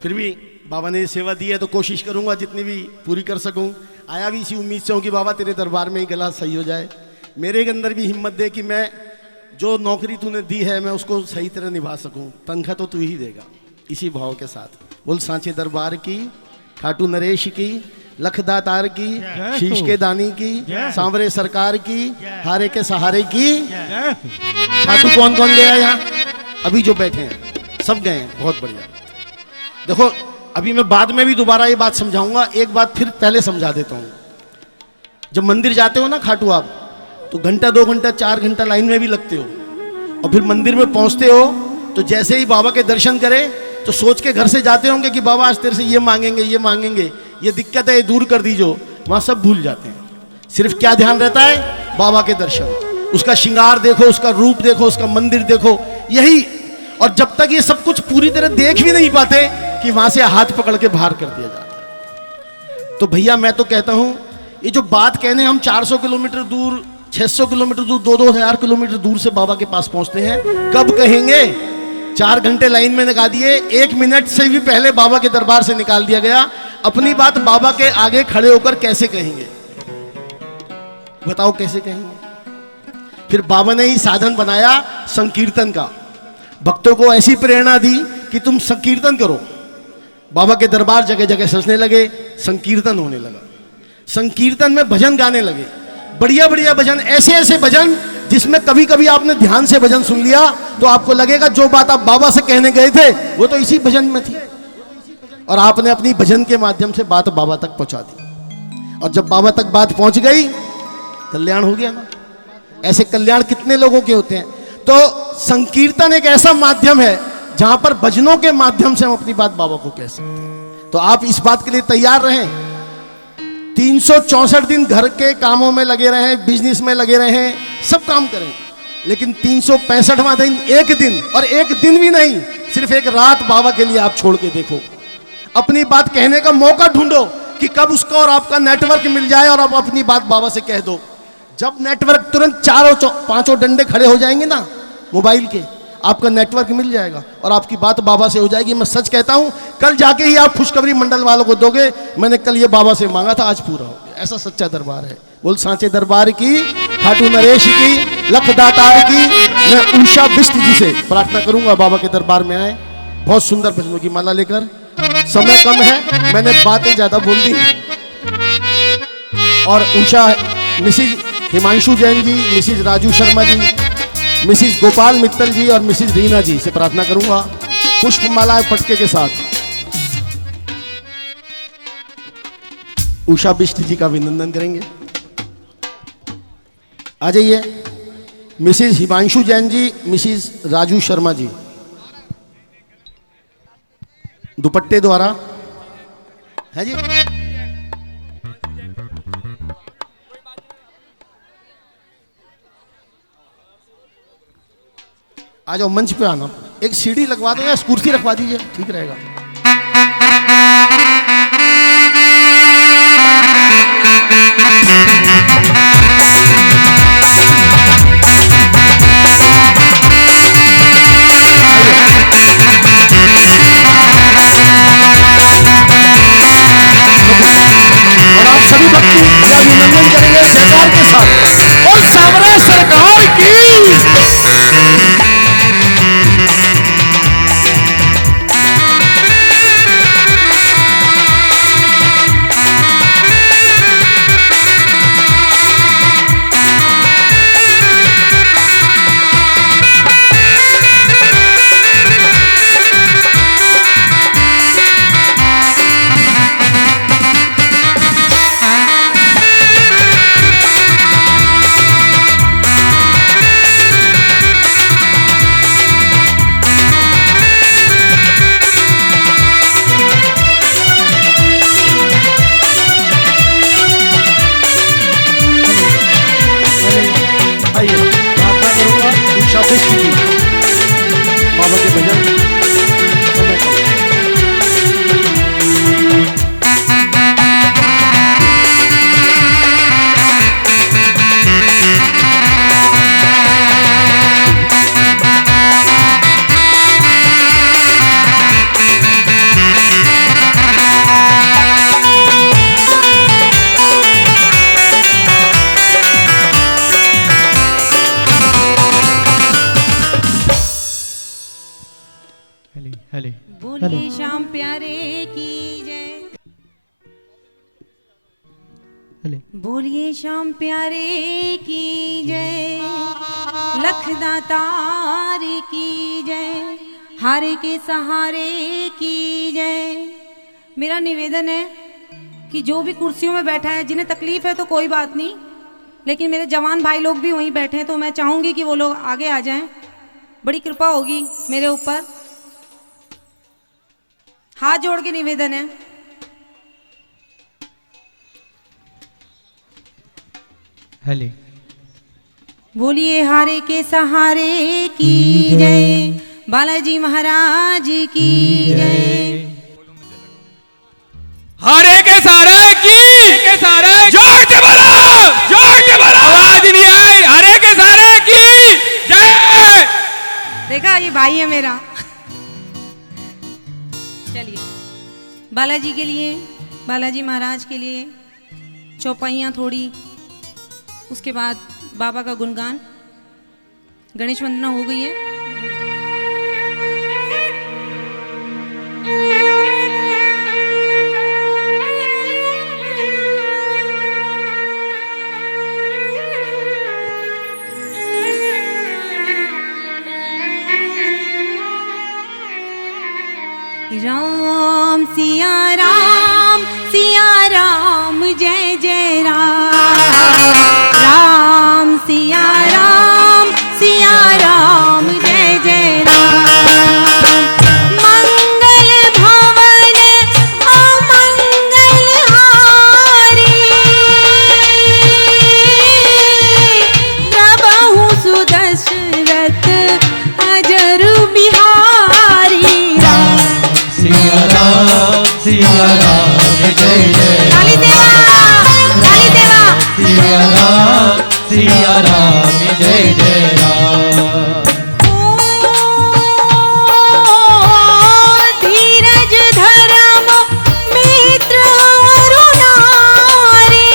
फिर भी बाबा ने सेवा दी है तो कोशिश करूंगा जितनी भी पूरी कर सकूं। आया भी इसी उम्मीद से हूं कि बाबा तेरे दरबार में ही गला सही हो जाए। मेरे अंदर भी हिम्मत दे कि मैं जो नौकरी तूने दी है मैं उसको सही तरह निभा सकूं। तनख्वाह तो तू ही देगा। इसी भाव के साथ बोल सांचे दरबार की, खाटू नरेश की, लखदातार की, शीश के दानी की, सांवरे सरकार की, हारे के सहारे की। खाटू कौन कौन गया यहाँ? अभी जो बैठे हैं सब गए हैं। बहुत बढ़िया। देखो अभी मैं बाद में भी दोबारा ये बात समझाऊंगा। एक बात फिर पहले समझा देता हूँ। जब मंदिर जाते हो ना खाटू आप, तो घंटा 2 घंटा 4 घंटा लाइन में भी लगते हो, और फिर मंदिर में पहुंचते हो तो जैसे ही बाबा के दर्शन करें तो सोच के घर से जाते होंगे कि बाबा आज तेरे से ये मांगेंगे, ये दिक्कत है, ये दूर कर दीजो। वहां सब भूल जाते हैं। सिर्फ क्या ध्यान रहता है? बाबा के दर्शन, उसका श्रृंगार देखो, उसका रूप देखो, उसका मंदिर देखो, यही। और जब तक ये सब कुछ पूरी तरह देख भी नहीं पाते कि वहां से हाथ पकड़ के बाहर कर दिया जाता है। तो भैया मैं तो कहता हूं, ये जो बात कहने हम 400 किलोमीटर दूर, 600 किलोमीटर दूर, 2-2 किलोमीटर दूर से बाबा के पास पहुंचते हैं, कब कहेंगे? 4 घंटे लाइन में लगा दिए, 1 मिनट से भी पहले बाबा के दरबार से निकाल दिया गया। अपनी बात बाबा के आगे खड़े होकर कैसे कहेंगे? बताओ कैसे कहेंगे? फिर बाबा ने ही साधन बनाया संकीर्तन का। भक्तों को ऐसी प्रेरणा दी कि तुम संकीर्तन करो। बाबा के दरबार जगह जगह सजने लगे, संकीर्तन होने लगा। संकीर्तन में भजन गाने लगे, बढ़िया बढ़िया भजन, ऐसे ऐसे भजन जिसमें कभी कभी आपने ध्यान से भजन सुन लिया तो आपको लगेगा जो बात आप बाबा से कहने गए थे वो तो इसी भजन में थी, और आपने अपनी भजन के माध्यम से बात बाबा तक पहुंचा दी। और जब बाबा तक बात पहुंच गई, कल्याण हो गया ना। ऐसे कल्याण कितने लोगों के होते हैं। तो संकीर्तन एक ऐसा माध्यम है जहां पर भजनों के माध्यम से हम अपनी बात बाबा को कह सकते हैं। तो आप इस बात के लिए तैयार रहें। 364 दिन घर के कामों में लगे रहें, बिजनेस में लगे रहें, सब काम करें, लेकिन 365वां दिन, एक दिन, और एक दिन भी नहीं, सिर्फ एक रात बाबा के लिए आप छोड़ के देखो। अपनी बात कहने का मौका ढूंढो कि कब उसका और आपका नेटवर्क मिल जाए और आप अपनी बात बाबा से कह दो। जब नेटवर्क तुरंत चारों पांचों डंडे खड़े हो जाएंगे ना मोबाइल के, आपका नेटवर्क मिल जाएगा और आपकी बात बाबा से हो जाएगी। मैं सच कहता हूं, कल जाके ही आप खुशखबरी मंडल वालों को दोगे, मैंने कल ये बाबा से मांगा था, आज पूरा हो गया। ऐसा सच्चा दरबार है। बोल सांचे दरबार की, खाटू नरेश की, लख दातार की। मैं उषा बिष्ट जी से प्रार्थना करूंगा बाबा के दरबार में आए, बहुत सुंदर भजनों की माला लेकर। समय कम है, मैंने बातें ज्यादा बोल दी। और Usha, Mrs Himanshu Jain ji, Mrs Raju Sharma ji, Mrs Gopal Mittal जी और मिसिज रीना जी से प्रार्थना करूंगा पुष्पमालाएं पटके के साथ उषा बिष्ट जी का अभिनंदन करेंगे। आ जाइए मिसिज हिमांशु जैन जी, मिसिज राजू शर्मा जी, दुपट्टे द्वारा है जी। आ जाओ मंच पे आना, एक सीढ़ी लगवा दो या कुर्सी रखवा दीजिए, ठीक रहेगा। और आप सभी भक्तों का अभिनंदन करेंगे जयकार के साथ। और सामने सरकार की बाबा के भजन समय का। बोलिए श्याम प्यारे की जय, बोलिए श्याम प्यारे की जय, लख दातार की जय, हारे के सहारे की जय। मेरा निवेदन है कि जो भी कुर्सियों में बैठा है, जिन्हें तकलीफ है तो कोई बात नहीं, लेकिन मेरे जवान भाई लोग भी वहीं बैठे हैं, तो मैं चाहूंगी कि वो लोग आगे आ जाएं, बड़ी कृपा होगी मेरे ऊपर। हाथ जोड़ के निवेदन है। हेले बोलिए हारे के सहारे की जय, बालाजी महाराज की जय। हारे के सहारे की जोर के बोलो, आवाज नहीं आई। हारे के सहारे की जय। देखा, ये भाई है मेरा। चलिए, बालाजी के लिए, बालाजी महाराज के लिए चौपाइयाँ थोड़ी, उसके बाद बाबा का गुणगान। गणेश वंदना हो गई है। राम सिया राम जय जय राम, राम सिया राम जय जय जय राम। धीरज धर्म मित्र अरुणारी,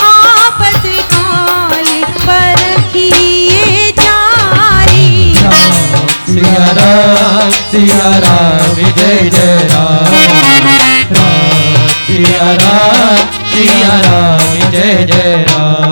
आपत काल परखिए चारी। सिया राम जय जय राम। राम सिया राम जय जय राम।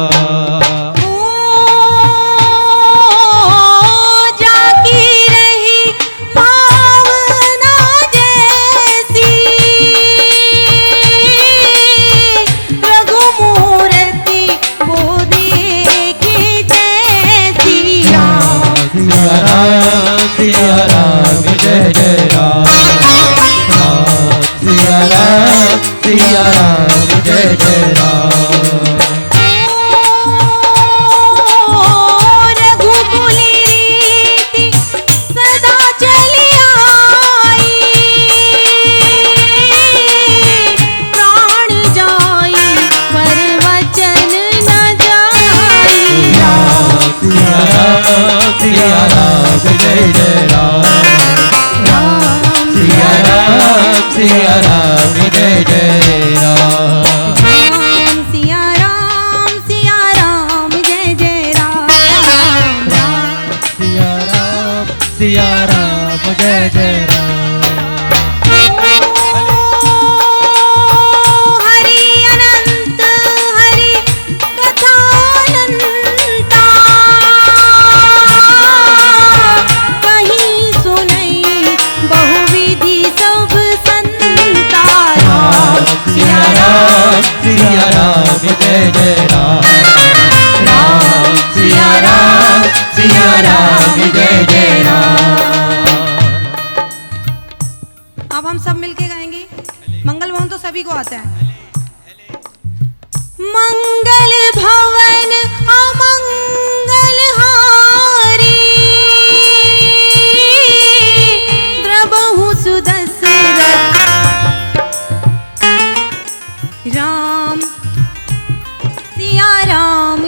सिया राम जय जय राम। राम सिया राम जय जय राम। रघुकुली रीति सदा चली आई, प्राण जाई पर वचन न जाई। सिया राम जय जय राम। राम सिया राम जय जय राम। राम सिया राम जय जय राम। राम सिया राम जय जय राम। हरि अनंत हरि कथा अनंता, कहीं सुनई बहुविधि सब संता। सिया राम जय जय राम। राम सिया राम जय जय राम। अब हम सब मिलके गाएंगे। मंगल भवन तो सभी को आता है। मंगल भवन अमंगल हारी, द्रबहु सुदशरथ राम। सिया राम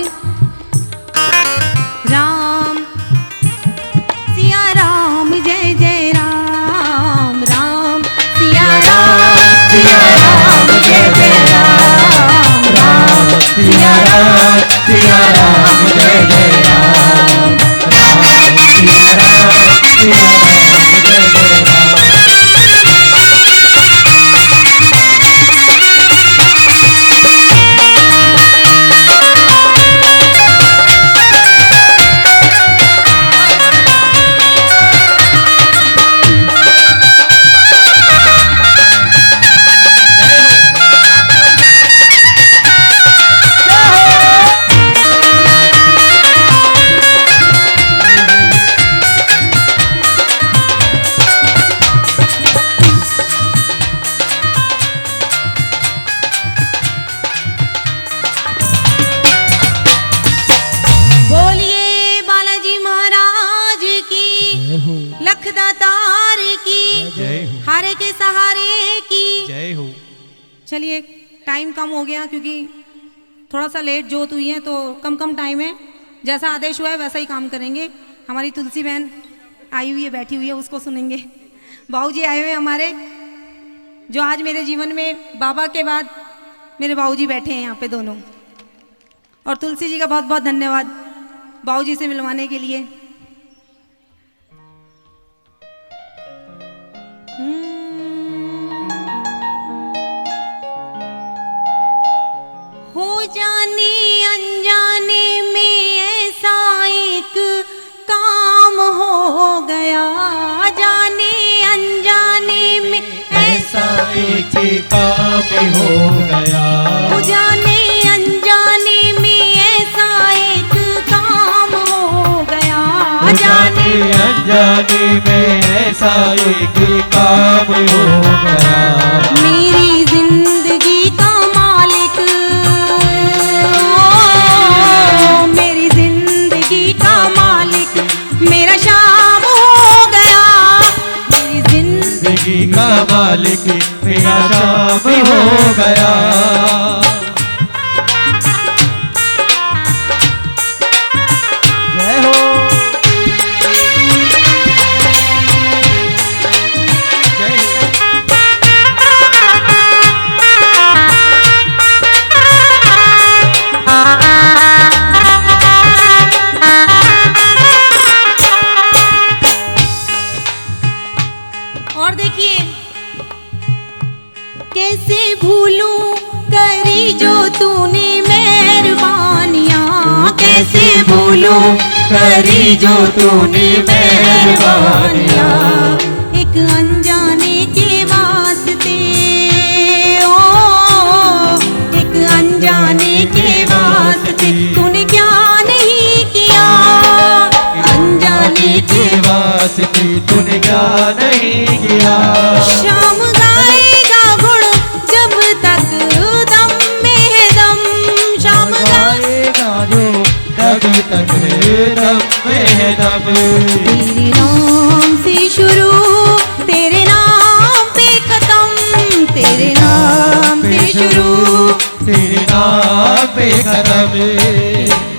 सिया राम जय जय राम। राम सिया राम जय जय राम। राम सिया राम जय जय राम। राम सिया राम जय जय राम। लखदातार की, हारे के सहारे की जय हो। चलिए टाइम कम हो गया क्योंकि थोड़ा सा लेट जोत हुई है तो कम टाइम है। जैसा आदेश हुआ है वैसा ही काम करेंगे। हमारी तुलसी बहन आई हुई है, बैठी हुई है, उसको सुनेंगे। बाबूजी आए हुए हमारे, जो आज मेरे जीवन में बाबा के बाद मेरे बाबूजी बैठे हैं यहाँ पे दोनों। और तुलसी जी का बहुत बहुत धन्यवाद बाबूजी से मिलवाने के लिए। हो जाने अनजाने में ऐसा एक काम हो गया, जाने अनजाने में ऐसा एक काम हो गया। हो जाने अनजाने में ऐसा एक काम हो गया, जाने अनजाने में ऐसा एक काम हो गया। मेरी जिंदगी का मालिक, मेरी जिंदगी का मालिक मेरा शाम हो गया। मेरी जिंदगी का मालिक मेरा शाम हो गया। कैसे भूलूं करी जो तूने मेहरबानियां, कैसे भूलूं करी जो तूने मेहरबानियां। एक अनजाने के वास्ते ओ, एक अनजाने के वास्ते तूने क्या नहीं किया, अनजाने के वास्ते तूने क्या नहीं किया। शाम गाएगा गुण जब तक दम में है दम, शाम गाएगा जो तब तक दम में है दम। तेरे नाम से शुरू तेरे नाम पे खत्म, तेरे नाम से शुरू तेरे नाम पे खत्म,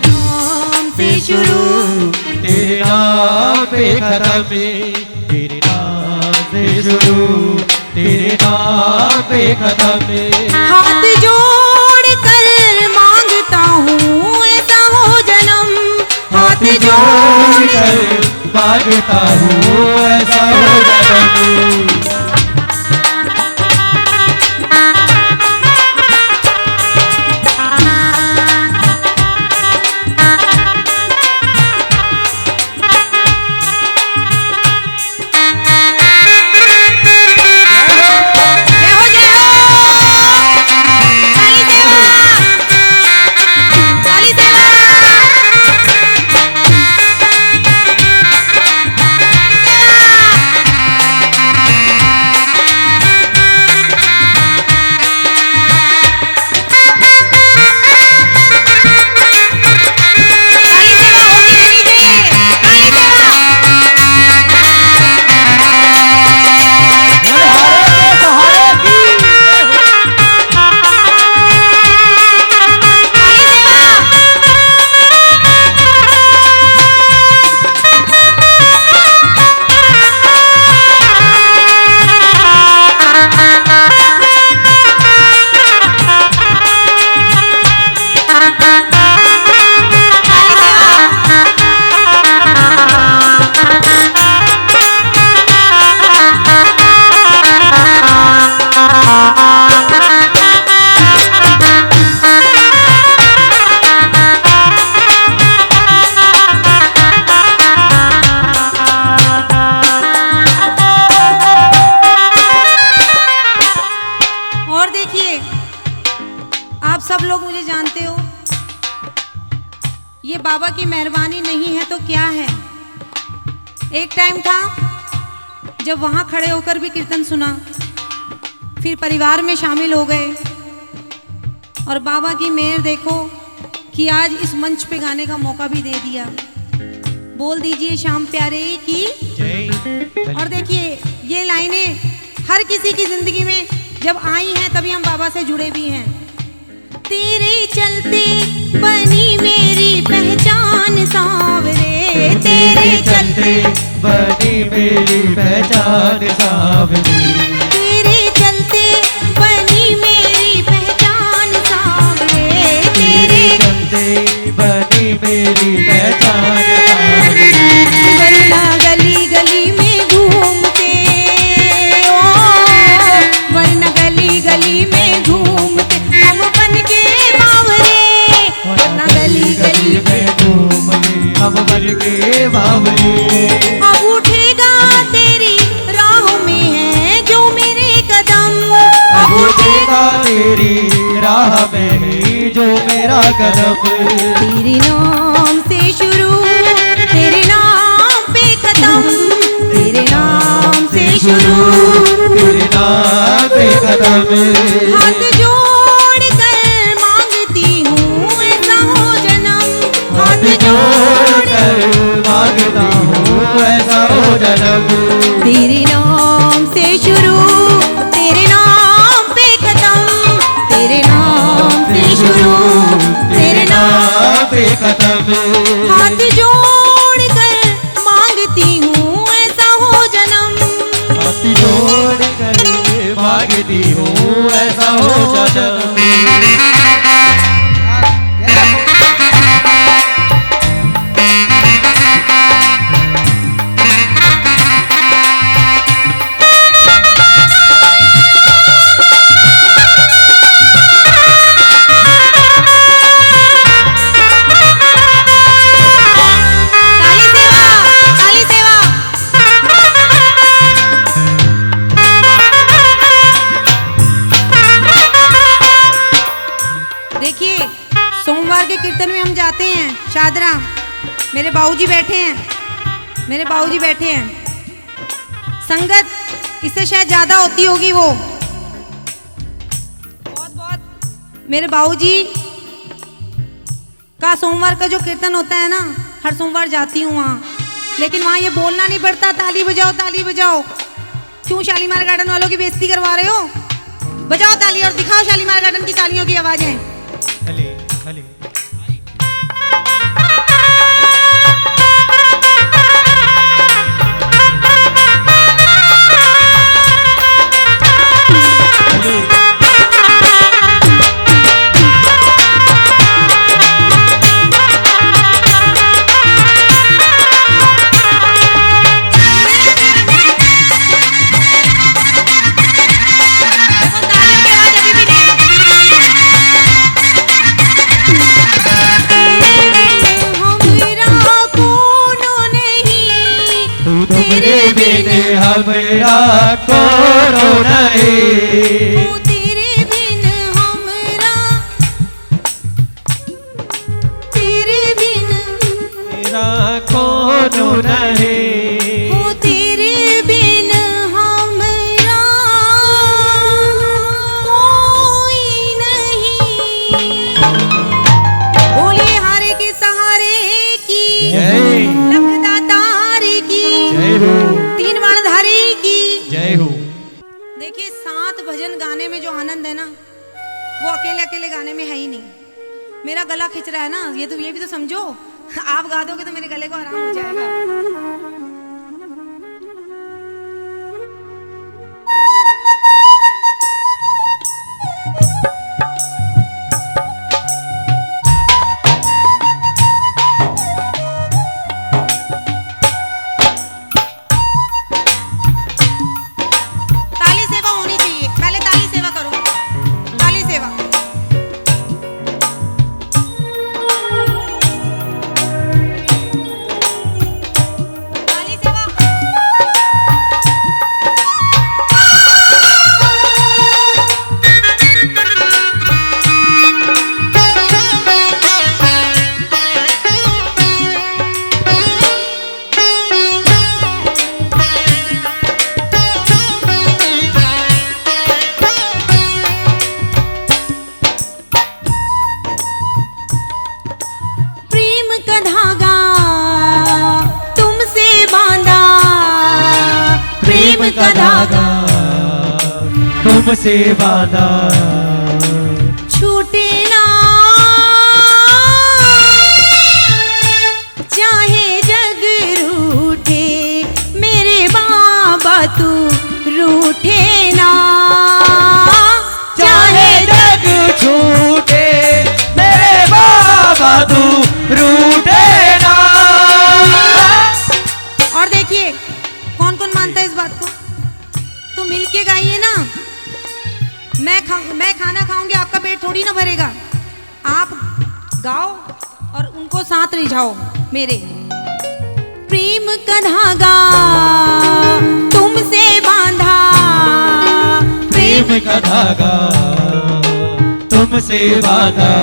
नाम से शुरू तेरे नाम पे खत्म, तेरे नाम से शुरू तेरे नाम पे खत्म। हाथ जोड़ कर मांगता हूँ ऐसा हो जन्म, हाथ जोड़ कर मांगता हूँ ऐसा हो जन्म। बाबा की मेहरबानी नहीं है तो क्या है। एक टाइम था जब वहाँ खड़े होकर भी कीर्तन सुना, फिर परिवार में शामिल हो गए और बाबा की मेहर देखो कि आज इस मंच पे गाने का मौका भी दे दिया। बोल दीजिए श्याम प्यारे की जय। और देखिए ये लाइनें हर किसी की जिंदगी में जब आई हैं तभी हम बाबा से जुड़े भी हैं। तेरे चलते बनी मेरी पहचान सांवरे, तेरे चलते बनी मेरी पहचान सांवरे, तेरे चलते बनी मेरी पहचान सांवरे, तेरे चलते बनी मेरी पहचान सांवरे। वरना गली गली में घूमते ओ, वरना गली गली में घूमते हम बन के बावरे, वरना गली गली में घूमते हम बन के बावरे। अब उठेगा तेरी राह में है जो मेरे कदम, अब उठेगा तेरी राह में ही जो मेरा कदम। तेरे नाम से शुरू तेरे नाम पे खत्म, तेरे नाम से शुरू तेरे नाम पे खत्म। हाथ जोड़ कर मांगती हूँ ऐसा हो जन्म, हाथ जोड़ कर मांगता हूँ ऐसा हो जन्म। तेरे नाम से शुरू तेरे नाम पे खत्म, तेरे नाम से शुरू तेरे नाम पे खत्म। हाथ जोड़ कर मांगती हूँ ऐसा हो जन्म, हाथ जोड़ कर मांगती हूँ ऐसा हो जन्म। शादरा, मेरे बाबूजी बैठे हैं, मेरे बाबूजी बैठे हैं। संगत इससे शायद ज्यादा होती होगी वो, बहुत बहुत। मेरे बाबूजी का सोमवार का जो कीर्तन होता है ना, हर सोमवार जाती हूँ वहाँ, लेकिन वहाँ ये बोलना नहीं पड़ता ताली बजाओ ताली बजाओ। क्यों शालीमार गार्डन वालों की बेइज्जती करवा रहे हो? बजाओ ताली और दिखाओ शालीमार गार्डन की तालियों की आवाजें। हले हले हमरा कोनो नहीं, तेरे बिन हमरा, तेरे बिन मेरा कोनो नहीं, हो तेरे बिन हमरा कोई नहीं। बोलिए हारे के सहारे की जय, लखदातार की जय हो, तीन बाणधारी की जय हो। देखिए 7 भजन गाने में जो आनंद है ना, वो अकेले अकेले गाने में है ही नहीं। मेरा गला खिंच रहा है ना, ये भी तो समझो। आप गा दोगे तो मेरे गले को आराम हो जाएगा। ताली सेवा होनी चाहिए, पहले ताली सेवा करो, ताली सेवा। ताली सेवा। प्रेम का धागा तुमसे बांधा, प्रेम का धागा तुमसे बांधा, छूटे ना चाहे जग रूठे, मेरे बाबा तू रूठे ना, चाहे जग छूटे मेरे बाबा तू रूठे ना। और देखिए कौन कौन मानता है इस बात को, तो मिलके गाइए ना। मैं खाना खाऊंगी, आपका पेट थोड़ी ना भरेगा। आप गाओ और उनको साथ रिझाओ मेरे। प्रेम का धागा तुमसे बांधा, प्रेम का धागा तुमसे बांधा,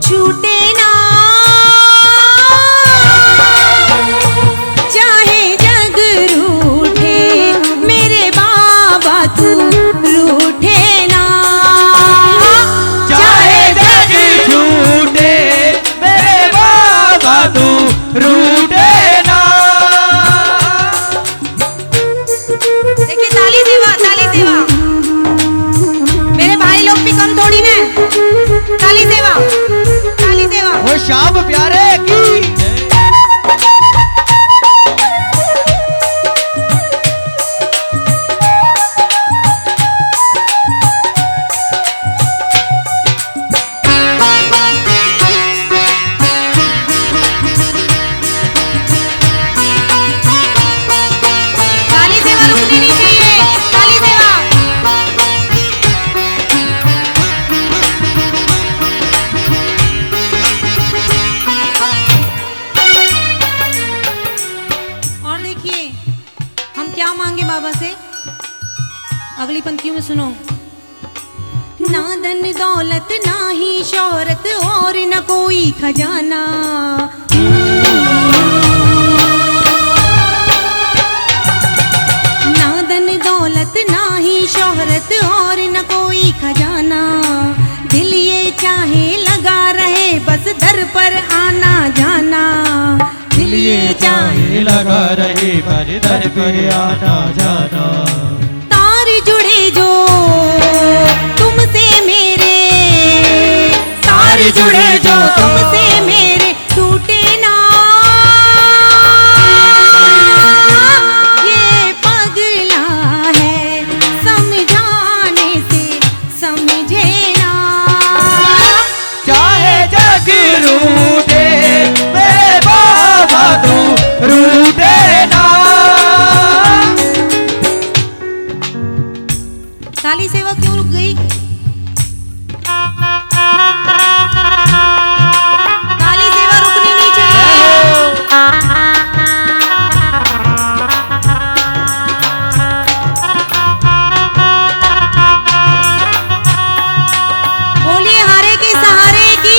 छूटे ना चाहे जग रूठे, मेरे बाबा तू रूठे ना, चाहे जग छूटे मेरे बाबा तू रूठे ना। देखिए ताली सेवा, ताली सेवा। मेरे भाई लोग भी कम थोड़ी ना। ताली सेवा, ताली सेवा। वो श्याम प्यारे की ताली सेवा रुकनी नहीं चाहिए, ताली सेवा। और देखिए हम क्या मांगे बाबा से, अगली पंक्तियों में सुनो। ना धन दौलत ना ही शोहरत और न कोई खजाना। ना धन दौलत ना ही शोहरत और न कोई खजाना। दिल ये चाहे लगा रहे बस दर पर आना जाना। दिल ये चाहे लगा रहे पर दर पर आना जाना। तार जुड़े जो तुमसे मेरे, तार जुड़े जो तुमसे मेरे टूटे ना। ये पगला है समझाने से समझे ना। चाहे जग रूठे मेरे बाबा तू रूठे ना। काली सेवा क्यों रुक गई? काली सेवा रुकनी नहीं चाहिए। बोलिए हारे के सहारे की।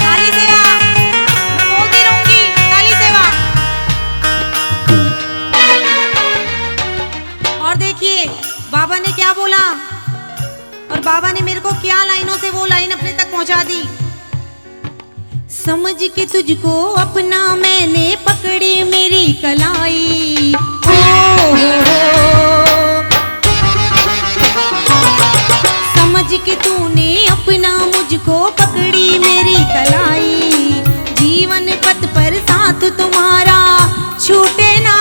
काली सेवा मैं बोलती रहूंगी। काली सेवा। और देखिए बाबा ने क्या बोला और बाबा ने मेरे को क्या लाइनों से वो लाइन अपने तक पहुंचा दी। समझ के तुझको अपना मैंने पकड़ी मेरी कलाई। समझ के तूने अपना मुझको पकड़ी मेरी कलाई। जीवन पथ पर साथ तुम्हारा छूटे ना।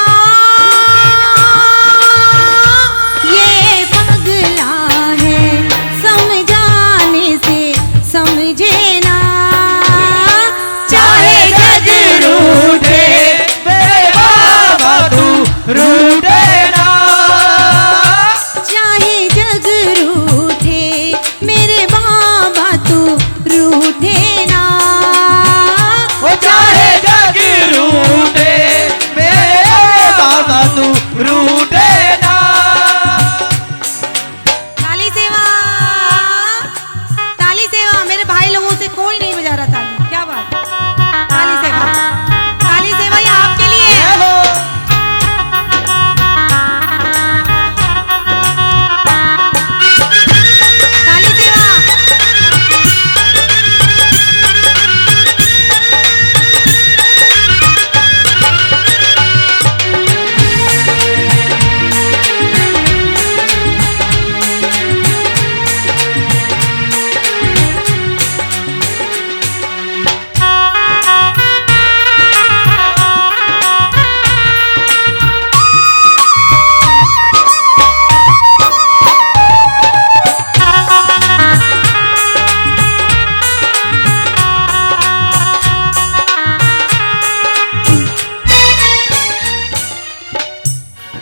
ये पगला है समझाने से समझे ना। चाहे जग रूठे मेरे बाबा तू रूठे ना। चाहे जग रूठे मेरे बाबा तू रूठे ना। ओ चाहे जग रूठे मेरे बाबा तू रूठे ना। ताली सेवा, ताली सेवा। मेरे भाई लोगों से कोई नहीं बजा रहा ताली। क्या बात। ताली सेवा, ताली सेवा ये आपके लिए है। ताली सेवा।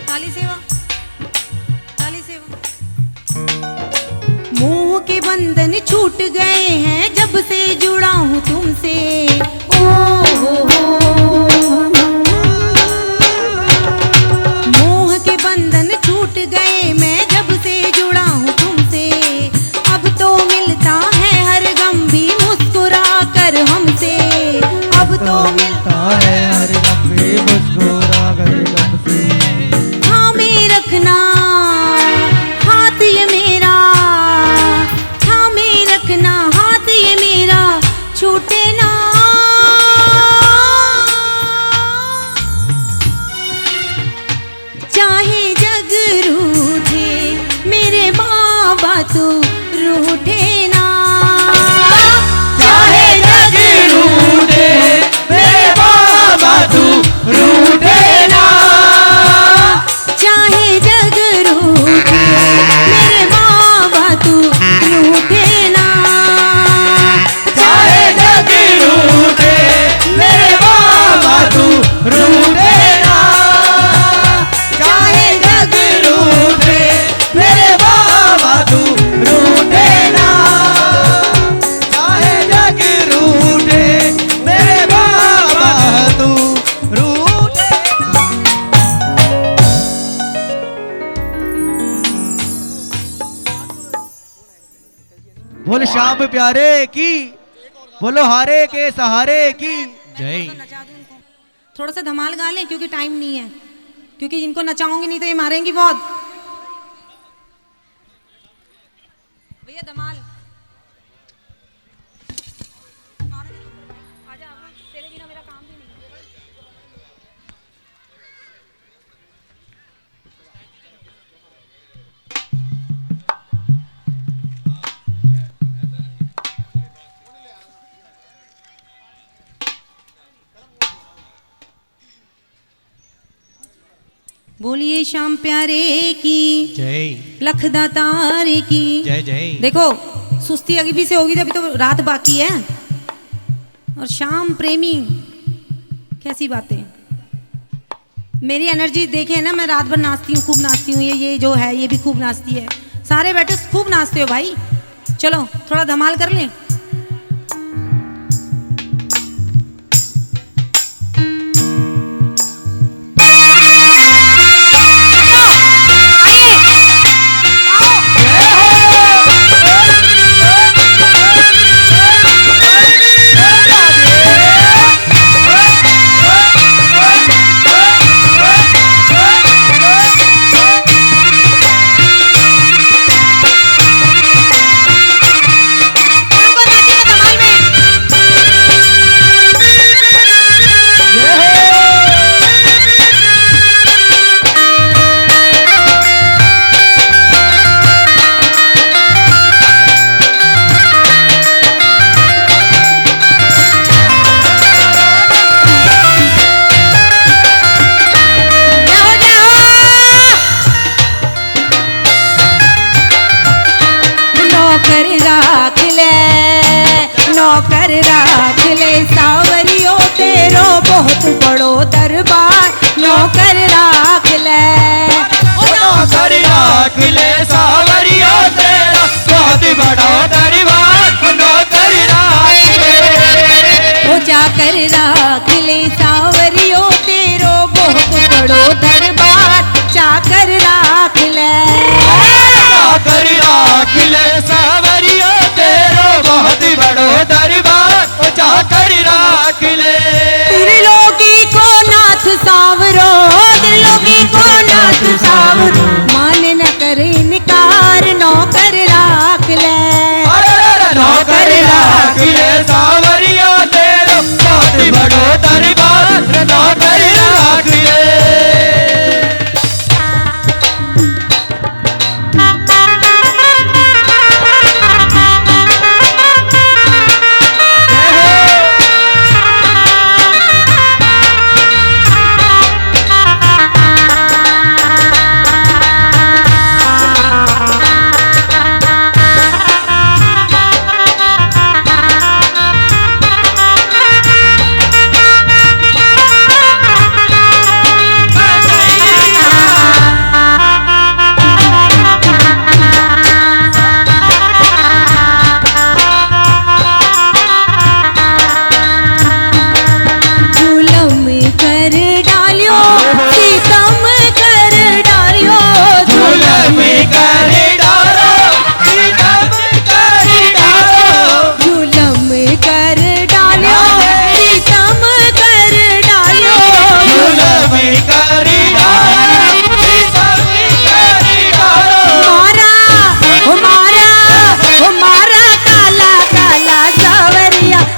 ताली सेवा, ताली सेवा। मोह के बंधन छूट गए हैं जब से जुड़ा हूँ तुमसे। मोह के बंधन छूट गए मैं जब से जुड़ा हूँ तुमसे। अब तो मिलता है हर गम भी मुस्कुरा कर हमसे। अब तो मिलता है हर गम पे मुस्कुरा कर गम से। थामे रखना हाथ ये मेरा। थामे रखना हाथ ये मेरा छूटे ना। चाहे जग रूठे मेरे बाबा तू रूठे ना। चाहे जग रूठे मेरे बाबा तू रूठे ना। चाहे जग रूठे मेरे बाबा तू रूठे ना। चाहे जग श्याम प्यारे की, बोलो हारे के सहारे की जय। थोड़ा सा धमाल गा लें क्योंकि टाइम नहीं है, क्योंकि इनको नचाऊंगी नहीं तो ये मारेंगी बहुत। भैया धमाल आजा, तेरे बिना मेरा काम भी नहीं। बोलिए श्याम प्यारे की जय, लखदातार की जय जय। देखो सुस्ती अभी भी से होगी, अभी तो रात बाकी है। और श्याम प्रेमी, कैसी बातें। मेरी एनर्जी देखे ना, मैं रात भर नाचती हूँ, खूब नाचती हूँ। ये जो है ये भी खूब नाचती है। सारे बैठे खूब नाचते हो भाई। चलो थोड़ा धमाल कर लें। नौकर राख ले सावरियो तेरो बहुत बड़ो दरबार। नौकर राख ले, नौकर राख ले सावरियो तेरा बहुत बड़ो दरबार। नौकर राख ले, वो जाकर राख ले सावरियो तेरो बहुत बड़ो दरबार। जाकर राख ले, नौकर राख ले सावरियो तेरो बहुत बड़ो दरबार। जाकर राख ले, त्रिलोकी को नाथ सावरो, त्रिलोकी को नाथ सावरो। मान न करे निकार, नौकर राख ले। नौकर राख ले सावरियो तेरो बहुत बड़ो दरबार। नौकर राख ले,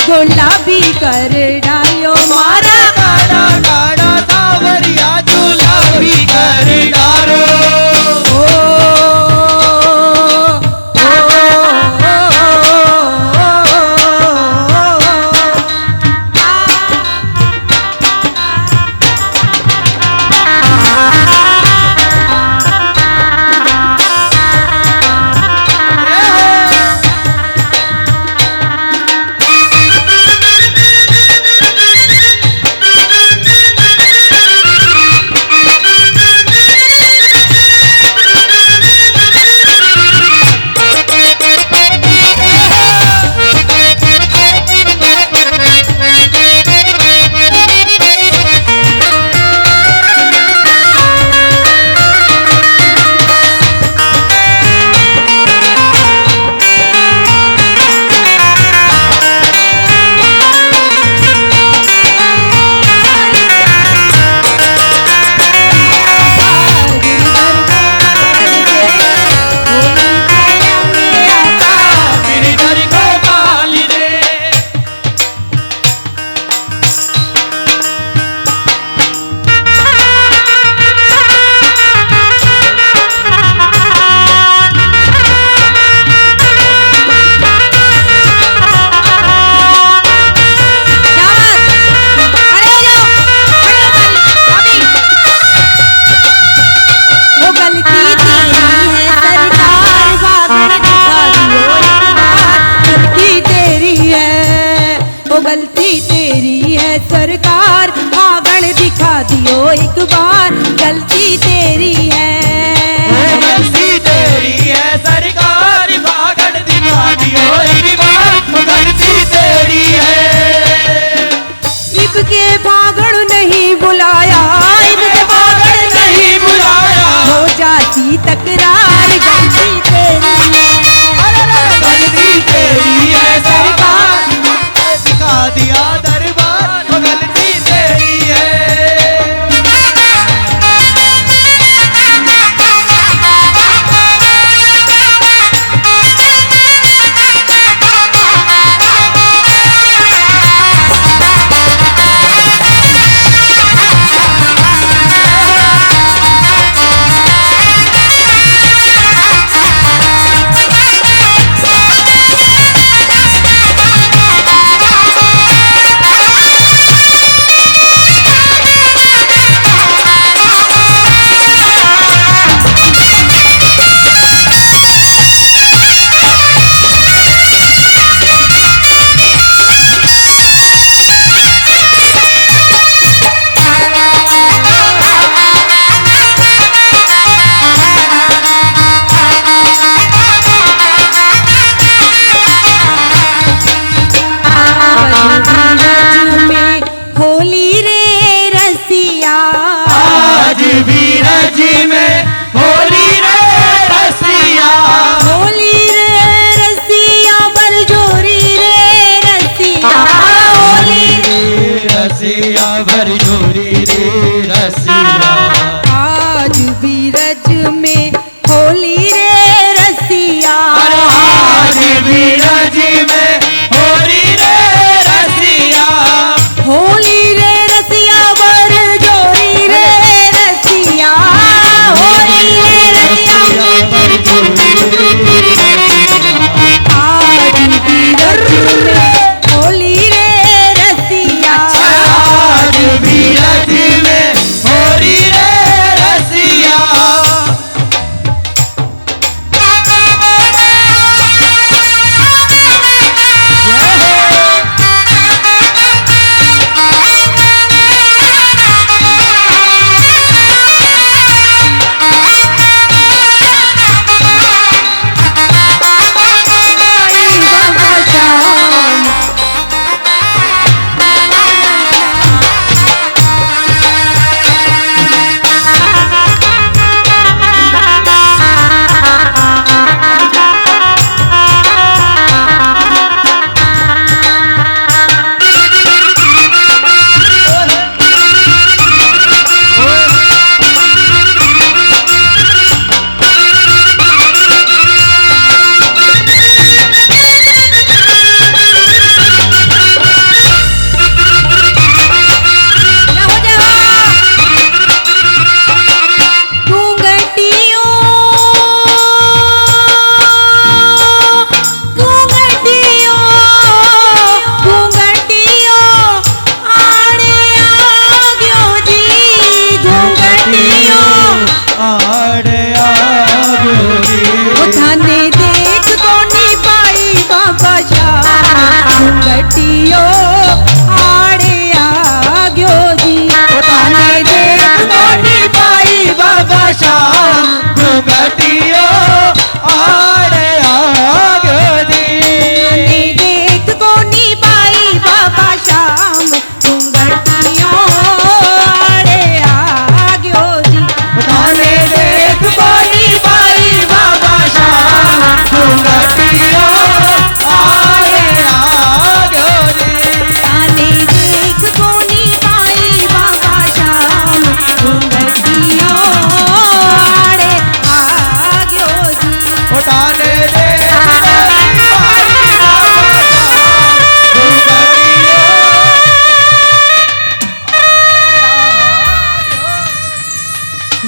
गुलाबी कर डालियो मारा। काला काला सावरिया गुलाबी कर डालो। ओ है सरकार, आंगन दिखा दियो एक बार, गलती तेरी है, गलती तेरी है सरकार, भागन दिखा दियो एक बार, गलती तेरी है। इब के भागण नहीं बुलाया, इब के भागण नहीं बुलाया, हो जाती तकरार, गलती तेरी है, गलती तेरी है सरकार, दिखा दिया दरबार, गलती तेरी है। आज भी रज में होली रे रसिया, आज भी रज में होली रे रसिया, होली रे रसिया बर जोरी रे रसिया, होली रे रसिया बर जोरी रे रसिया, आज भी रज में होली रे रसिया, आज भी रज में होली रे रसिया।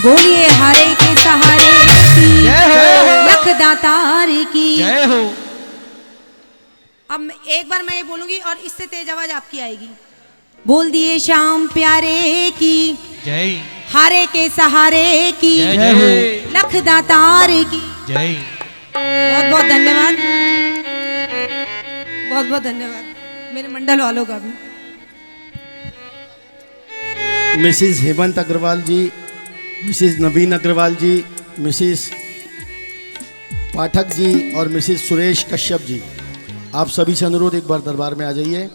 बोलिए हारे के सहारे की लख दातार की जय हो। अब एक बार मैं ये बोलूंगी और इससे तेज आवाज आपकी आएगी। बोल दिए श्याम प्यारे की जय, हारे के सहारे की जय हो, लख दातार की जय। बहुत बहुत धन्यवाद, बहुत बहुत धन्यवाद मेरे मंडल वालों का भी। मिसेस हेमंत अग्रवाल जी, मिसेस नवीन अग्रवाल जी, मिसेस पाठक जी और मिसेस सुरेश कश्यप जी, आप सभी से अनुरोध एक बार दरबार में आ जाइए।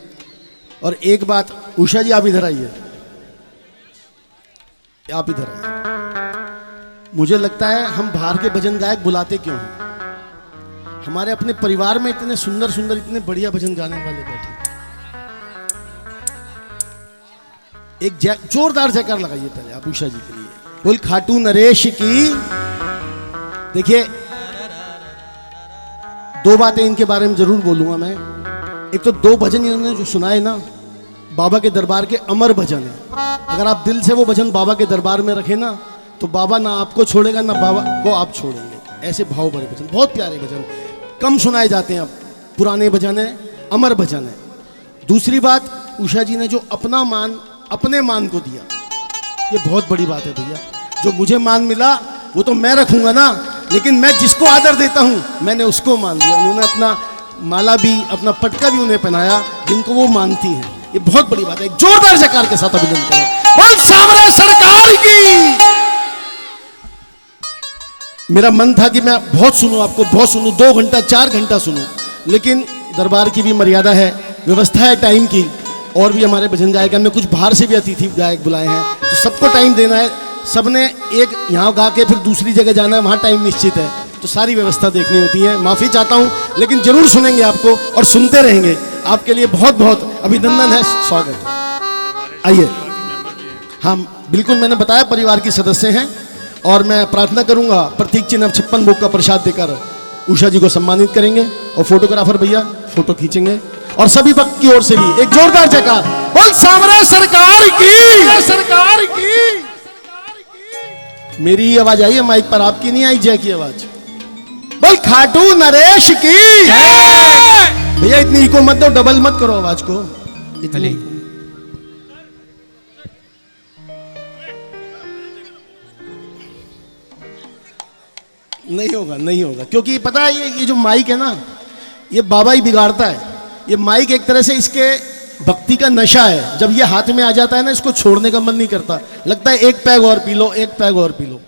और एक बात, उषा जी आप इधर आइए, आप इधर आइए। मुझे लगता है हम बाहर के भजन गायक बुलाते क्यों हैं? हमारे अपने परिवार में इतने सुंदर सुंदर, इतने बढ़िया भजन गाने वाले बैठे। एक जोरदार जयकार लगाइए पहले आप उषा जी के लिए। बोल खाटू नरेश की। देखिए, दो बातें इनके बारे में जरूर बोलूंगा मैं। एक तो दो भजन इन्होंने जो सुनाए ना, बाबा के दरबार के अमर भजन है। अगर आप दिल से वो भजन बाबा के दरबार में रखें ना, तो बाबा ना आपको छोड़ेगा ना बाबा को आप छोड़ेंगे। ऐसे भाव भरे भजन, बहुत प्यारे भजन, कम सुनाए जाते हैं। अब पुराने भजन है, अमर भजन है। दूसरी बात, उषा जी ने जो अपना मान अपने मान को दिया, ये बहुत बड़ी बात है भैया। जो मुझे मान मिला वो तो मैं रखूंगा ना, लेकिन मैं जिसको आदर देता हूं मैंने उसको मान लिया। उन्होंने अपना माला भी, अपना पटका भी उन्हें पहनाया जिनको वो मानती हैं। ये बहुत बड़ी बात है। एक जोरदार जयकार के साथ अभिनंदन करें। बोल सामने सरकार की। मेरा मन था कि मैं बहुत सुनूं, आपको बहुत सुनूं, 2 घंटा 4 घंटा सुनूं, लेकिन दरबार की भी मर्यादा है, व्यवस्था है टाइम की। और भी हमारे भजन गायक, हमने कुछ बाहर से भी अतिथि गायक बुलाए हैं, तो सबको टाइम देना है। सबने एक यहाँ गा के फिर दूसरी जगह जाना है, वहाँ टाइम निश्चित है, तो सारी व्यवस्था देखनी होती है। माफ़ी चाहता हूँ, लेकिन जरूर सुनेंगे आपको और सुनते रहेंगे। आपके लिए बहुत बहुत अभिनंदन है, स्वागत है। आइए। हाँ बिल्कुल, मैंने बताया परिवार के सदस्य हैं। और मैं प्रार्थना करूंगा प्रतीक चिन्ह 56 भोग का प्रसाद देकर उषा जी को सम्मानित करेंगे। और फोटोग्राफर भैया फोटो खींचेंगे। और सभी भक्त की ओर से भी एक जोरदार जयकार। बोल सामने सरकार की। सरकार की। मेरी ही आवाज आई है माइक पर, आपकी नहीं आई जय की आवाज। बोल खाटू नरेश की। भैया इतनी इको मत दो, डबल मत करो आवाज को इतनी। नहीं होगा, नहीं होगा, क्योंकि पता है ये जो माइक है ना, ये बाबा ही बिगाड़ता है। ये माइक एक तरह से इसके भक्ति का नशा है। जब ये हाथ में आ जाता है ना, इसको छोड़ने का मन नहीं करता। लगता है एक पैग और पी लो, एक पैग और पी लो।